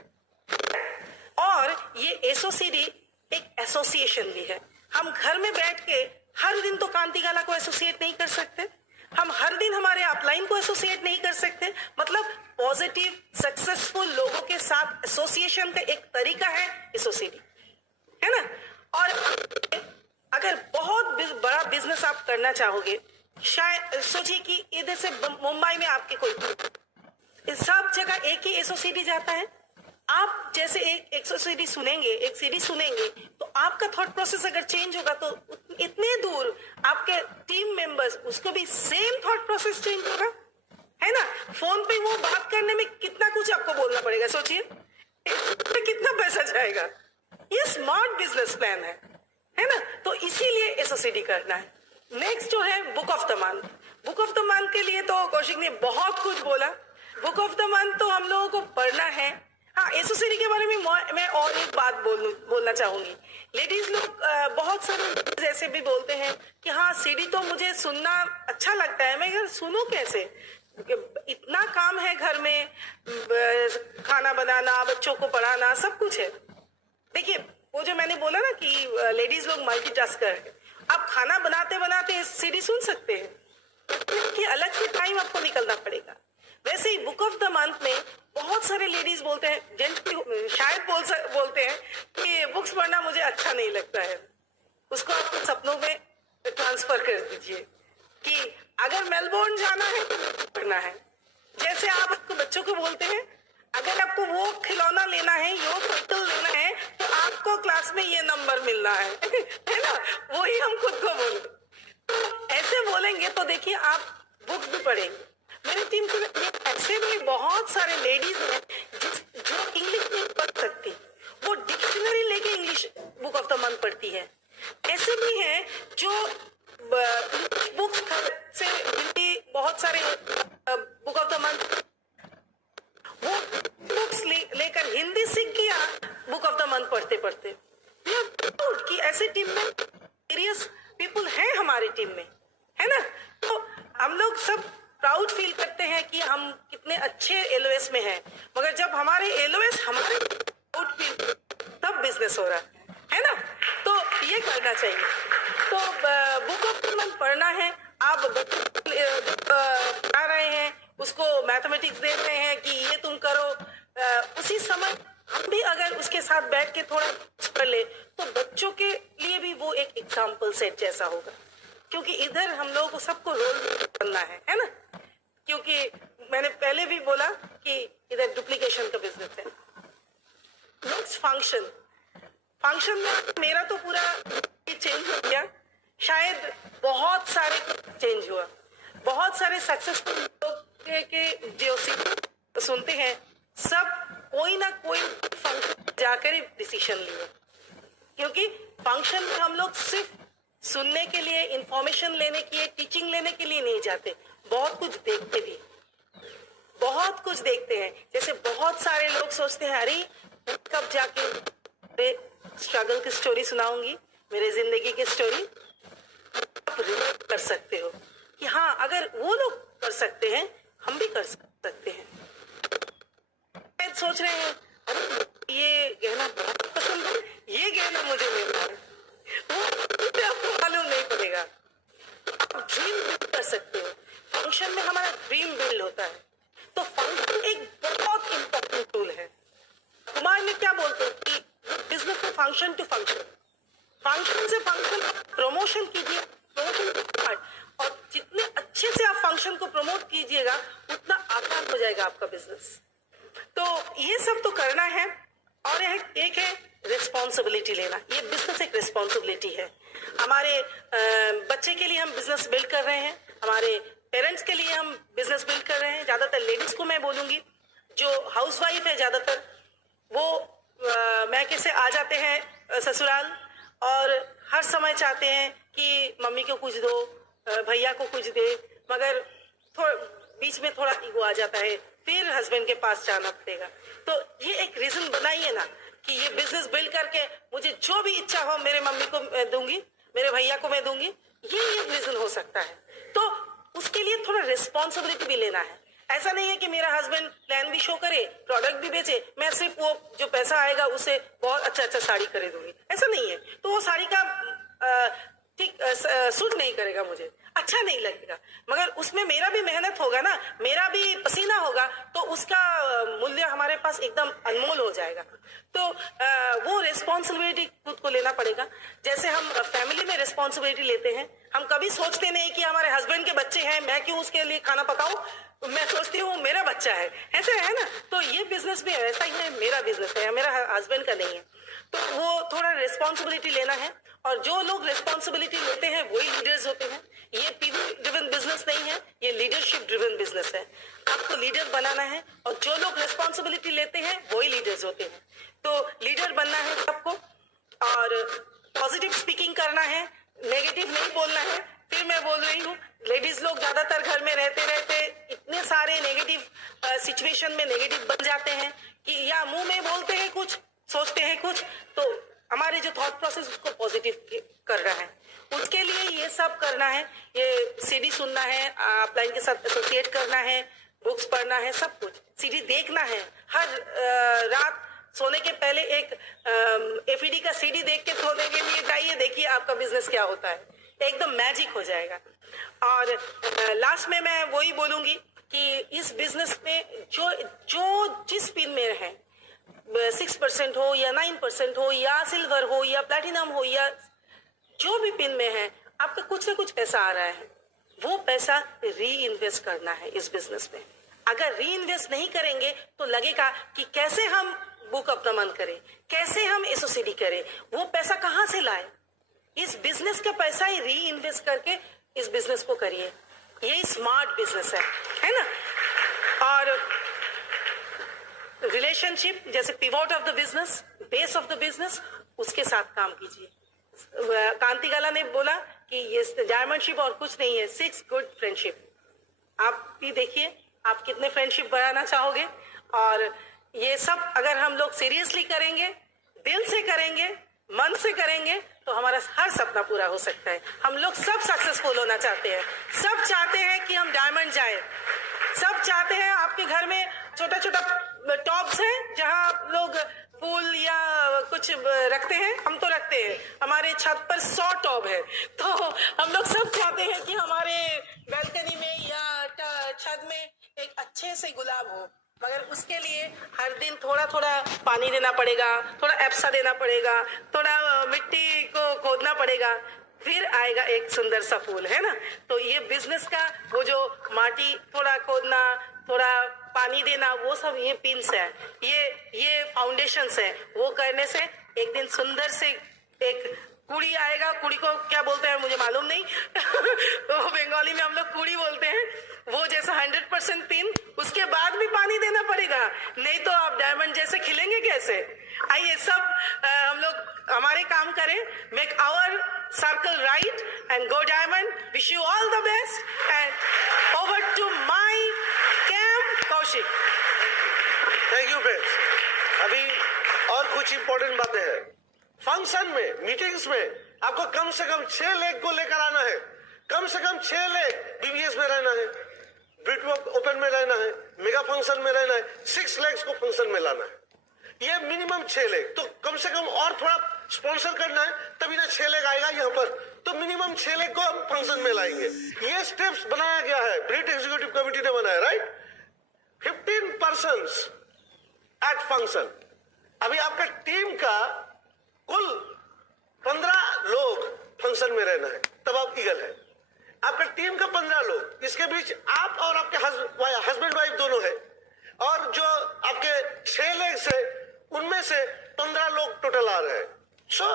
और ये एसओसीडी एक एसोसिएशन भी है। हम घर में बैठ के हर दिन तो कांतिगाला को एसोसिएट नहीं कर सकते, हम हर दिन हमारे अपलाइन को एसोसिएट नहीं कर सकते। मतलब पॉजिटिव सक्सेसफुल लोगों के साथ एसोसिएशन का एक तरीका है एसोसीडी, है ना। और अगर बहुत बड़ा बिजनेस आप करना चाहोगे, शायद सोचिए कि इधर से मुंबई में आपके कोई सब जगह एक ही एसओसीडी जाता है। आप जैसे एक एसओसीडी सुनेंगे, एक सीडी सुनेंगे, तो आपका थॉट प्रोसेस अगर चेंज होगा तो इतने दूर आपके टीम मेंबर्स उसको भी सेम थॉट प्रोसेस चेंज होगा, है ना। फोन पे वो बात करने में कितना कुछ आपको बोलना पड़ेगा, सोचिए कितना पैसा जाएगा। ये स्मार्ट बिजनेस प्लान है ना। तो इसीलिए एसओसीडी करना है। नेक्स्ट जो है book of the month. Book of the month के लिए तो कौशिक ने बहुत कुछ बोला। बुक ऑफ द मंथ तो हम लोगों को पढ़ना है, हाँ, एसोसिएटी के बारे में मैं और एक बात बोलना चाहूंगी। लेडीज लोग बहुत सारे ऐसे भी बोलते हैं कि हाँ सीडी तो मुझे सुनना अच्छा लगता है, मैं यार सुनूं कैसे, इतना काम है घर में, खाना बनाना, बच्चों को पढ़ाना, सब कुछ है। देखिए वो जो मैंने बोला ना कि लेडीज लोग मल्टीटास्कर है, आप खाना बनाते बनाते सीडी सुन सकते हैं कि अलग से टाइम आपको निकलना पड़ेगा। वैसे ही बुक ऑफ द मंथ में बहुत सारे लेडीज बोलते हैं, जेंट्स शायद बोलते हैं कि बुक्स पढ़ना मुझे अच्छा नहीं लगता है, उसको आप सपनों में ट्रांसफर कर दीजिए कि अगर मेलबोर्न जाना है तो पढ़ना है। जैसे आप आपको बच्चों को बोलते हैं अगर आपको वो खिलौना लेना है, यो साइकिल लेना है, तो आपको क्लास में ये नंबर मिलना है है ना, वही हम खुद को बोलते। तो ऐसे बोलेंगे तो देखिए आप बुक भी पढ़ेंगे। मेरी टीम के ऐसे भी बहुत सारे लेडीज हैं जो इंग्लिश नहीं पढ़ सकती, वो डिक्शनरी लेके English book of the month पढ़ती है। ऐसे भी हैं जो बुक्स से हिंदी बहुत सारे बुक ऑफ द मंथ वो बुक्स लेकर हिंदी सीख गया बुक ऑफ द मंथ पढ़ते पढ़ते। कि ऐसे टीम में सीरियस पीपल हैं हमारी टीम में, है ना। तो हम लोग सब प्राउड फील करते हैं कि हम कितने अच्छे एलओएस में हैं, मगर जब हमारे एलओएस हमारे प्राउड फील तब बिजनेस हो रहा है ना। तो ये करना चाहिए। तो बुक ऑफ द मंथ पढ़ना है, आप पढ़ा रहे हैं उसको मैथमेटिक्स दे रहे हैं कि ये तुम करो, उसी समय हम भी अगर उसके साथ बैठ के थोड़ा कर ले तो बच्चों के लिए भी वो एक एग्जाम्पल सेट जैसा होगा। क्योंकि इधर हम लोगों को सबको रोल करना है ना। क्योंकि मैंने पहले भी बोला कि इधर डुप्लीकेशन का बिजनेस है। नेक्स्ट फंक्शन में मेरा तो पूरा चेंज हो गया, शायद बहुत सारे चेंज हुआ। बहुत सारे सक्सेसफुल लोग के जो सुनते हैं सब कोई ना कोई फंक्शन जाकर ही डिसीजन लिए, क्योंकि फंक्शन में हम लोग सिर्फ सुनने के लिए, इंफॉर्मेशन लेने के लिए, टीचिंग लेने के लिए नहीं जाते, बहुत कुछ देखते भी, बहुत कुछ देखते हैं। जैसे बहुत सारे लोग सोचते हैं अरे कब जाके मेरे स्ट्रगल की स्टोरी सुनाऊंगी, मेरे जिंदगी की स्टोरी, आप रिलेट कर सकते हो कि हाँ अगर वो लोग कर सकते हैं हम भी कर सकते हैं। सोच रहे हैं अरे ये गहना बहुत पसंद है, ये गहना मुझे लेना है, वो आपको मालूम नहीं पड़ेगा। आप ड्रीम बिल्ड कर सकते हो। फंक्शन में हमारा ड्रीम बिल्ड होता है। तो फंक्शन एक बहुत इंपॉर्टेंट टूल है। कुमार ने क्या बोलते हैं कि बिजनेस में फंक्शन टू फंक्शन, फंक्शन से फंक्शन प्रमोशन कीजिए, प्रमोशन और जितने अच्छे से आप फंक्शन को प्रमोट कीजिएगा उतना आसान हो जाएगा आपका बिजनेस। तो ये सब तो करना है। और एक है रिस्पॉन्सिबिलिटी लेना। ये बिजनेस एक रिस्पॉन्सिबिलिटी है। हमारे बच्चे के लिए हम बिजनेस बिल्ड कर रहे हैं, हमारे पेरेंट्स के लिए हम बिजनेस बिल्ड कर रहे हैं। ज्यादातर लेडीज को मैं बोलूंगी जो हाउसवाइफ है ज्यादातर, वो मैके से आ जाते हैं ससुराल और हर समय चाहते हैं कि मम्मी को कुछ दो, भैया को कुछ दे, मगर बीच में थोड़ा ईगो आ जाता है, फिर हस्बैंड के पास जाना पड़ेगा। तो ये एक रीजन बनाइए ना कि ये बिजनेस बिल्ड करके मुझे जो भी इच्छा हो मेरे मम्मी को मैं दूंगी, मेरे भैया को मैं दूंगी, ये एक रीजन हो सकता है। तो उसके लिए थोड़ा रिस्पॉन्सिबिलिटी भी लेना है। ऐसा नहीं है कि मेरा हस्बैंड प्लान भी शो करे, प्रोडक्ट भी बेचे, मैं सिर्फ वो जो पैसा आएगा उसे बहुत अच्छा साड़ी खरीदूंगी, ऐसा नहीं है। तो वो साड़ी का ठीक सूट नहीं करेगा, मुझे अच्छा नहीं लगेगा, मगर उसमें मेरा भी मेहनत होगा ना, मेरा भी पसीना होगा, तो उसका मूल्य हमारे पास एकदम अनमोल हो जाएगा। तो वो रिस्पॉन्सिबिलिटी खुद को लेना पड़ेगा। जैसे हम फैमिली में रिस्पॉन्सिबिलिटी लेते हैं, हम कभी सोचते नहीं कि हमारे हस्बैंड के बच्चे हैं, मैं क्यों उसके लिए खाना पकाऊं, मैं सोचती हूँ मेरा बच्चा है, ऐसे है ना। तो ये बिजनेस भी ऐसा ही है, मेरा बिजनेस है, मेरा हस्बैंड का नहीं है। तो वो थोड़ा रिस्पॉन्सिबिलिटी लेना है। और जो लोग रिस्पॉन्सिबिलिटी लेते हैं वही लीडर्स होते हैं। ये पीपल ड्रिवन बिजनेस नहीं है, ये लीडरशिप ड्रिवन बिजनेस है। आपको लीडर बनाना है और जो लोग रिस्पॉन्सिबिलिटी लेते हैं वही लीडर्स होते हैं। तो लीडर बनना है सबको और पॉजिटिव स्पीकिंग करना है, नेगेटिव नहीं बोलना है। फिर मैं बोल रही हूँ, लेडीज लोग ज्यादातर घर में रहते रहते इतने सारे नेगेटिव सिचुएशन में नेगेटिव बन जाते हैं कि या मुंह में बोलते हैं कुछ, सोचते हैं कुछ, तो हमारे जो थॉट प्रोसेस उसको पॉजिटिव करना है। उसके लिए ये सब करना है, ये सीडी सुनना है, अपलाइन के साथ एसोसिएट करना है, बुक्स पढ़ना है, सब कुछ। सीडी देखना है, हर रात सोने के पहले एक एफईडी का सीडी देख के सोने के लिए जाइए, देखिए आपका बिजनेस क्या होता है, एकदम मैजिक हो जाएगा। और लास्ट में मैं वही बोलूंगी कि इस बिजनेस में जो जिस पिन में है, 6% हो या 9% हो या सिल्वर हो या प्लैटिनम हो या जो भी पिन में है, आपका कुछ ना कुछ पैसा आ रहा है, वो पैसा री इन्वेस्ट करना है इस बिजनेस में। अगर री इन्वेस्ट नहीं करेंगे तो लगेगा कि कैसे हम बुक अपना मन करें, कैसे हम एसोसिएटी करें, वो पैसा कहाँ से लाए। इस बिजनेस का पैसा ही री इन्वेस्ट करके इस बिजनेस को करिए, यही स्मार्ट बिजनेस है ना। और रिलेशनशिप जैसे pivot of the business, base of the business, उसके साथ काम कीजिए। कांति गाला ने बोला कि ये डायमंडशिप और कुछ नहीं है, 6 गुड फ्रेंडशिप। आप भी देखिए आप कितने फ्रेंडशिप बनाना चाहोगे। और ये सब अगर हम लोग सीरियसली करेंगे, दिल से करेंगे, मन से करेंगे, तो हमारा हर सपना पूरा हो सकता है। हम लोग सब सक्सेसफुल होना चाहते हैं, सब चाहते हैं कि हम डायमंड जाए, सब चाहते हैं। आपके घर में छोटा छोटा टॉप्स है जहां आप लोग फूल या कुछ रखते हैं, हम तो रखते हैं, हमारे छत पर 100 टॉप है। तो हम लोग सब चाहते हैं कि हमारे बालकनी में या छत में एक अच्छे से गुलाब हो, मगर उसके लिए हर दिन थोड़ा थोड़ा पानी देना पड़ेगा, थोड़ा एप्सा देना पड़ेगा, थोड़ा मिट्टी को खोदना पड़ेगा, फिर आएगा एक सुंदर सा फूल, है ना। तो ये बिजनेस का वो जो माटी थोड़ा खोदना, थोड़ा पानी देना, वो सब ये पिन्स है, ये फाउंडेशंस है। वो करने से एक दिन सुंदर से एक कुड़ी आएगा। कुड़ी को क्या बोलते हैं मुझे मालूम नहीं तो बंगाली में हम लोग कुड़ी बोलते हैं। वो जैसा 100% पिन, उसके बाद भी पानी देना पड़ेगा, नहीं तो आप डायमंड जैसे खिलेंगे कैसे। आइए सब हम लोग हमारे काम करें, make our circle right and go diamond. Wish you all the best and over to my camp Kaushik. Thank you friends. अभी और कुछ इंपॉर्टेंट बातें हैं। फंक्शन में, मीटिंग्स में आपको कम से कम 6 लेग को लेकर आना है, कम से कम 6 लेग बीबीएस में रहना है, ब्रिटवर्क ओपन में रहना है, मेगा फंक्शन में रहना है, 6 लेग्स को फंक्शन में लाना है। ये मिनिमम 6 लेग, तो कम से कम और थोड़ा स्पॉन्सर करना है तभी ना 6 लेग आएगा यहाँ पर, तो मिनिमम 6 लेग को हम फंक्शन में लाएंगे। ये स्टेप्स बनाया गया है, ब्रिट एग्जीक्यूटिव कमिटी ने बनाया, राइट। 15 persons eight function. अभी आपका टीम का कुल 15 लोग फंक्शन में रहना है, तब आप ईगल है। आपका टीम का 15 लोग, इसके बीच आप और आपके हस्बैंड वाइफ दोनों है, और जो आपके 6 लेग्स है उनमें से 15 लोग टोटल आ रहे हैं। सो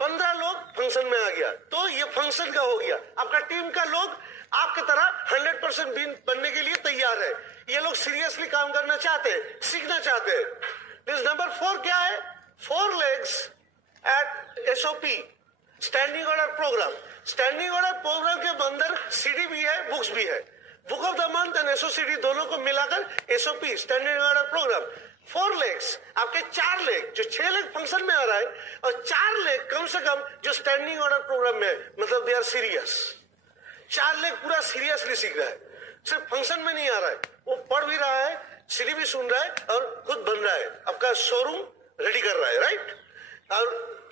15 लोग फंक्शन में आ गया, तो ये फंक्शन का हो गया। आपका टीम का लोग आपकी तरह 100% बनने के लिए तैयार है। ये लोग सीरियसली काम करना चाहते हैं, सीखना चाहते हैं। नंबर 4 क्या है? 4 legs at SOP, standing order programme. Standing order programme के अंदर सीडी भी है, बुक्स भी है। Book of the month and SOCD दोनों को मिलाकर SOP, standing order programme. 4 legs, आपके 4 लेग, जो 6 लेग फंक्शन में आ रहा है और 4 लेग कम से कम जो स्टैंडिंग ऑर्डर प्रोग्राम में है, मतलब दे आर सीरियस। 4 लेग पूरा सीरियसली सीख रहा है, सिर्फ फंक्शन में नहीं आ रहा है, वो पढ़ भी रहा है, सीडी भी सुन रहा है और खुद बन रहा है, आपका शोरूम रेडी कर रहा है, राइट। और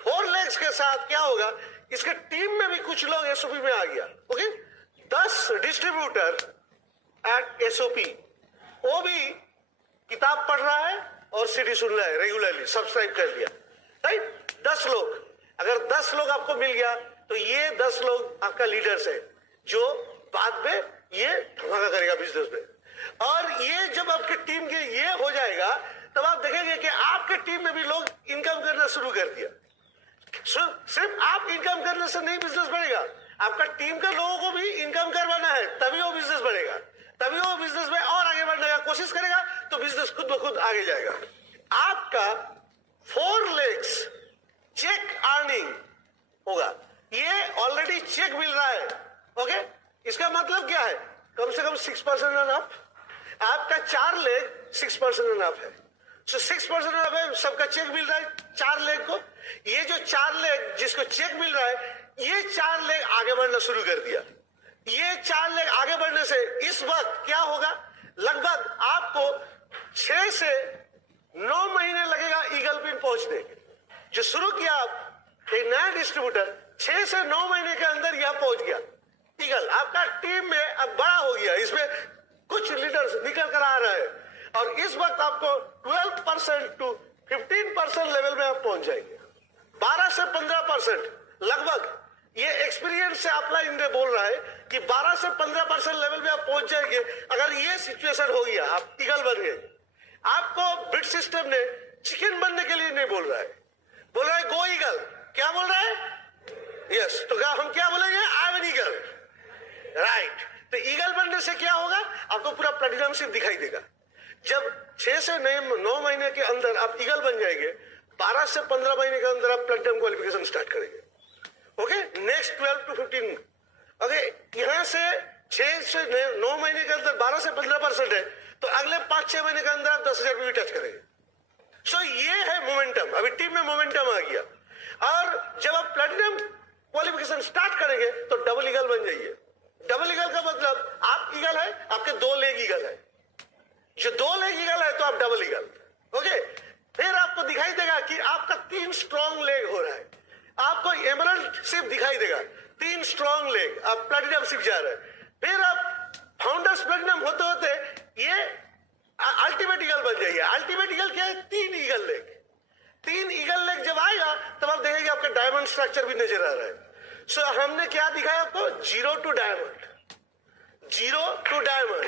4 लेग्स के साथ क्या होगा, इसके टीम में भी कुछ लोग एसओपी में आ गया, ओके। 10 डिस्ट्रीब्यूटर एट एसओपी, वो भी किताब पढ़ रहा है और सीडी सुन रहा है रेगुलरली, सब्सक्राइब कर दिया, राइट। 10 लोग, अगर 10 लोग आपको मिल गया तो ये 10 लोग आपका लीडर्स है, जो बाद में ये धमाका करेगा बिजनेस में। और ये जब आपके टीम के ये हो जाएगा, तब आप देखेंगे कि आपके टीम में भी लोग इनकम करना शुरू कर दिया। सिर्फ आप इनकम करने से नहीं बिजनेस बढ़ेगा, आपका टीम के लोगों को भी इनकम करवाना है, तभी वो बिजनेस बढ़ेगा, तभी वो बिजनेस में और आगे बढ़ने का कोशिश करेगा, तो बिजनेस खुद ब खुद आगे जाएगा। आपका 4 लेग्स चेक अर्निंग होगा, ये ऑलरेडी चेक मिल रहा है, ओके। इसका मतलब क्या है, कम से कम 6% अनफ। आपका 4 लेग 6% अनफ है। 6% हमें सबका चेक मिल रहा है 4 लेग को। ये जो 4 लेग जिसको चेक मिल रहा है, ये 4 लेग आगे बढ़ना शुरू कर दिया। ये 4 लेग आगे बढ़ने से इस वक्त क्या होगा, लगभग आपको 6 से 9 महीने लगेगा ईगल पिन पहुंचने। जो शुरू किया आप एक नया डिस्ट्रीब्यूटर, 6 से 9 महीने के अंदर यह पहुंच गया ईगल। आपका टीम में अब बड़ा हो गया, इसमें कुछ लीडर्स निकल कर आ रहे हैं और इस वक्त आपको 12% to 15% लेवल में आप पहुंच जाएंगे। 12 से 15% लगभग, ये एक्सपीरियंस से अपलाइन ने बोल रहा है कि 12 से 15% लेवल में आप पहुंच जाएंगे। अगर ये सिचुएशन हो गया, आप ईगल बन गए, आपको बिट सिस्टम ने चिकन बनने के लिए नहीं बोल रहा है, बोल रहा है गो ईगल। क्या बोल रहा है? यस। तो क्या हम क्या बोलेंगे? I am an eagle, right. तो ईगल बनने से क्या होगा, आपको पूरा प्लेटिनम शिप दिखाई देगा। जब 6 से 9 महीने के अंदर आप ईगल बन जाएंगे, 12 से 15 महीने के अंदर आप प्लेटिनम क्वालिफिकेशन स्टार्ट करेंगे। Okay, next 12 to 15। ओके, यहां से 6 से 9 महीने के अंदर 12 से 15% है, तो अगले 5-6 महीने के अंदर आप 10,000 भी टच करेंगे। सो ये है मोमेंटम। अभी टीम में मोमेंटम आ गया और जब आप प्लेटिनम क्वालिफिकेशन स्टार्ट करेंगे तो डबल ईगल बन जाइए। डबल ईगल का मतलब आप ईगल है, आपके 2 लेग ईगल है। जो 2 लेग ईगल है तो आप डबल ईगल। ओके, फिर आपको दिखाई देगा कि आपका 3 स्ट्रॉन्ग लेग हो रहा है। आपको एमरल्ड शिप दिखाई देगा, 3 स्ट्रॉन्ग लेग, आप प्लेटिनम शिप जा रहे हैं। फिर आप फाउंडर्स प्लेटिनम होते होते ये अल्टीमेट ईगल बन जाइए। अल्टीमेट ईगल क्या है? 3 ईगल लेग। 3 ईगल लेग जब आएगा तब आप देखेंगे आपका डायमंड स्ट्रक्चर भी नजर आ रहा है। सो हमने क्या दिखाया आपको? 0 to डायमंड, 0 to डायमंड।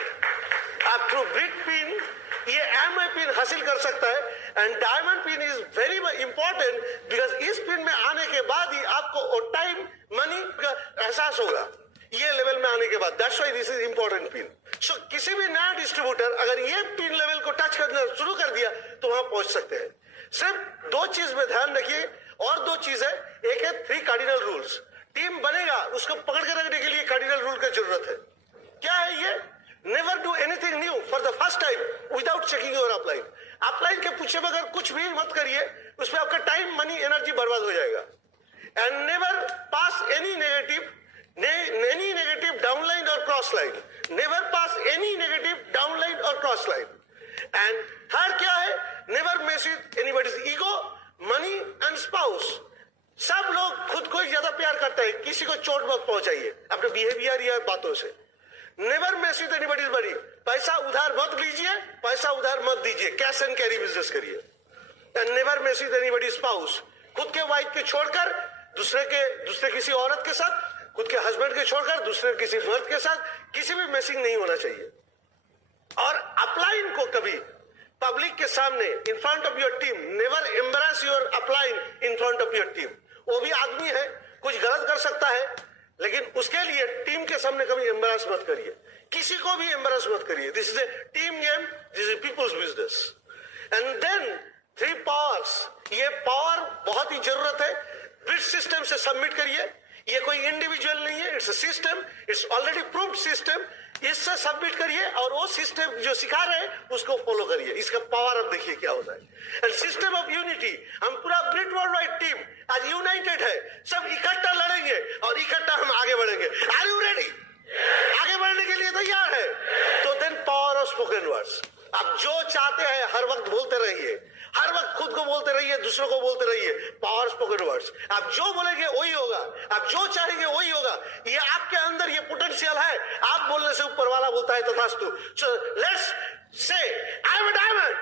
आप थ्रू ब्रिक पिन ये एमआई पिन हासिल कर सकता है। And diamond pin is very important because इस पिन में आने के बाद ही आपको टाइम मनी का एहसास होगा ये लेवल में आने के बाद। That's why this is important pin. So किसी भी नया डिस्ट्रीब्यूटर अगर ये पिन लेवल को टच करना शुरू कर दिया तो वहां पहुंच सकते हैं। सिर्फ 2 चीज में ध्यान रखिए, और 2 चीज है। एक है 3 कार्डिनल रूल्स। टीम बनेगा उसको पकड़ के रखने के लिए कार्डिनल रूल की जरूरत है। क्या है ये? Never do anything new for the first time without checking your upline. Upline के पीछे बगैर कुछ भी मत करिए, उसमें आपका टाइम मनी एनर्जी बर्बाद हो जाएगा। And never pass any negative downline और cross line. Never pass any negative downline और क्रॉस लाइन। एंड थर्ड क्या है? Never mess with anybody's ego, money and spouse. सब लोग खुद को ही ज्यादा प्यार करते हैं, किसी को चोट मत पहुंचाइए अपने बिहेवियर या बातों से। Never mess with anybody's money. पैसा उधार मत लीजिए, पैसा उधार मत दीजिए, कैश एंड कैरी बिजनेस करिए। And never mess with anybody's spouse. खुद के वाइफ के छोड़कर दूसरे किसी औरत के साथ, खुद के हस्बैंड के छोड़कर दूसरे किसी मर्द के साथ किसी भी मैसिंग नहीं होना चाहिए। और अपलाइन को कभी पब्लिक के सामने in front of your team, never embarrass your upline in front of your team. वो भी आदमी है, कुछ गलत कर सकता है, लेकिन उसके लिए टीम के सामने कभी एम्बैरेस मत करिए, किसी को भी एम्बैरेस मत करिए। This is a team game, this is people's business. And then 3 powers. ये पावर बहुत ही जरूरत है। ब्रिज सिस्टम से सबमिट करिए। ये कोई इंडिविजुअल नहीं है, it's a system, it's already proved system. इससे सबमिट करिए और वो सिस्टम जो सिखा रहे हैं उसको फॉलो करिए। इसका पावर अब देखिए क्या होता है। And system of unity. हम पूरा ब्रिट वर्ल्ड वाइड टीम आज यूनाइटेड है, सब इकट्ठा लड़ेंगे और इकट्ठा हम आगे बढ़ेंगे। Are you ready? आगे बढ़ने के लिए तैयार है? तो then power of spoken words. आप जो चाहते हैं हर वक्त बोलते रहिए, हर वक्त खुद को बोलते रहिए, दूसरों को बोलते रहिए। Power spoken words. आप जो बोलेंगे वही होगा, आप जो चाहेंगे वही होगा। ये आपके अंदर ये पोटेंशियल है। आप बोलने से ऊपर वाला बोलता है तथास्तु। So let's say I am a diamond.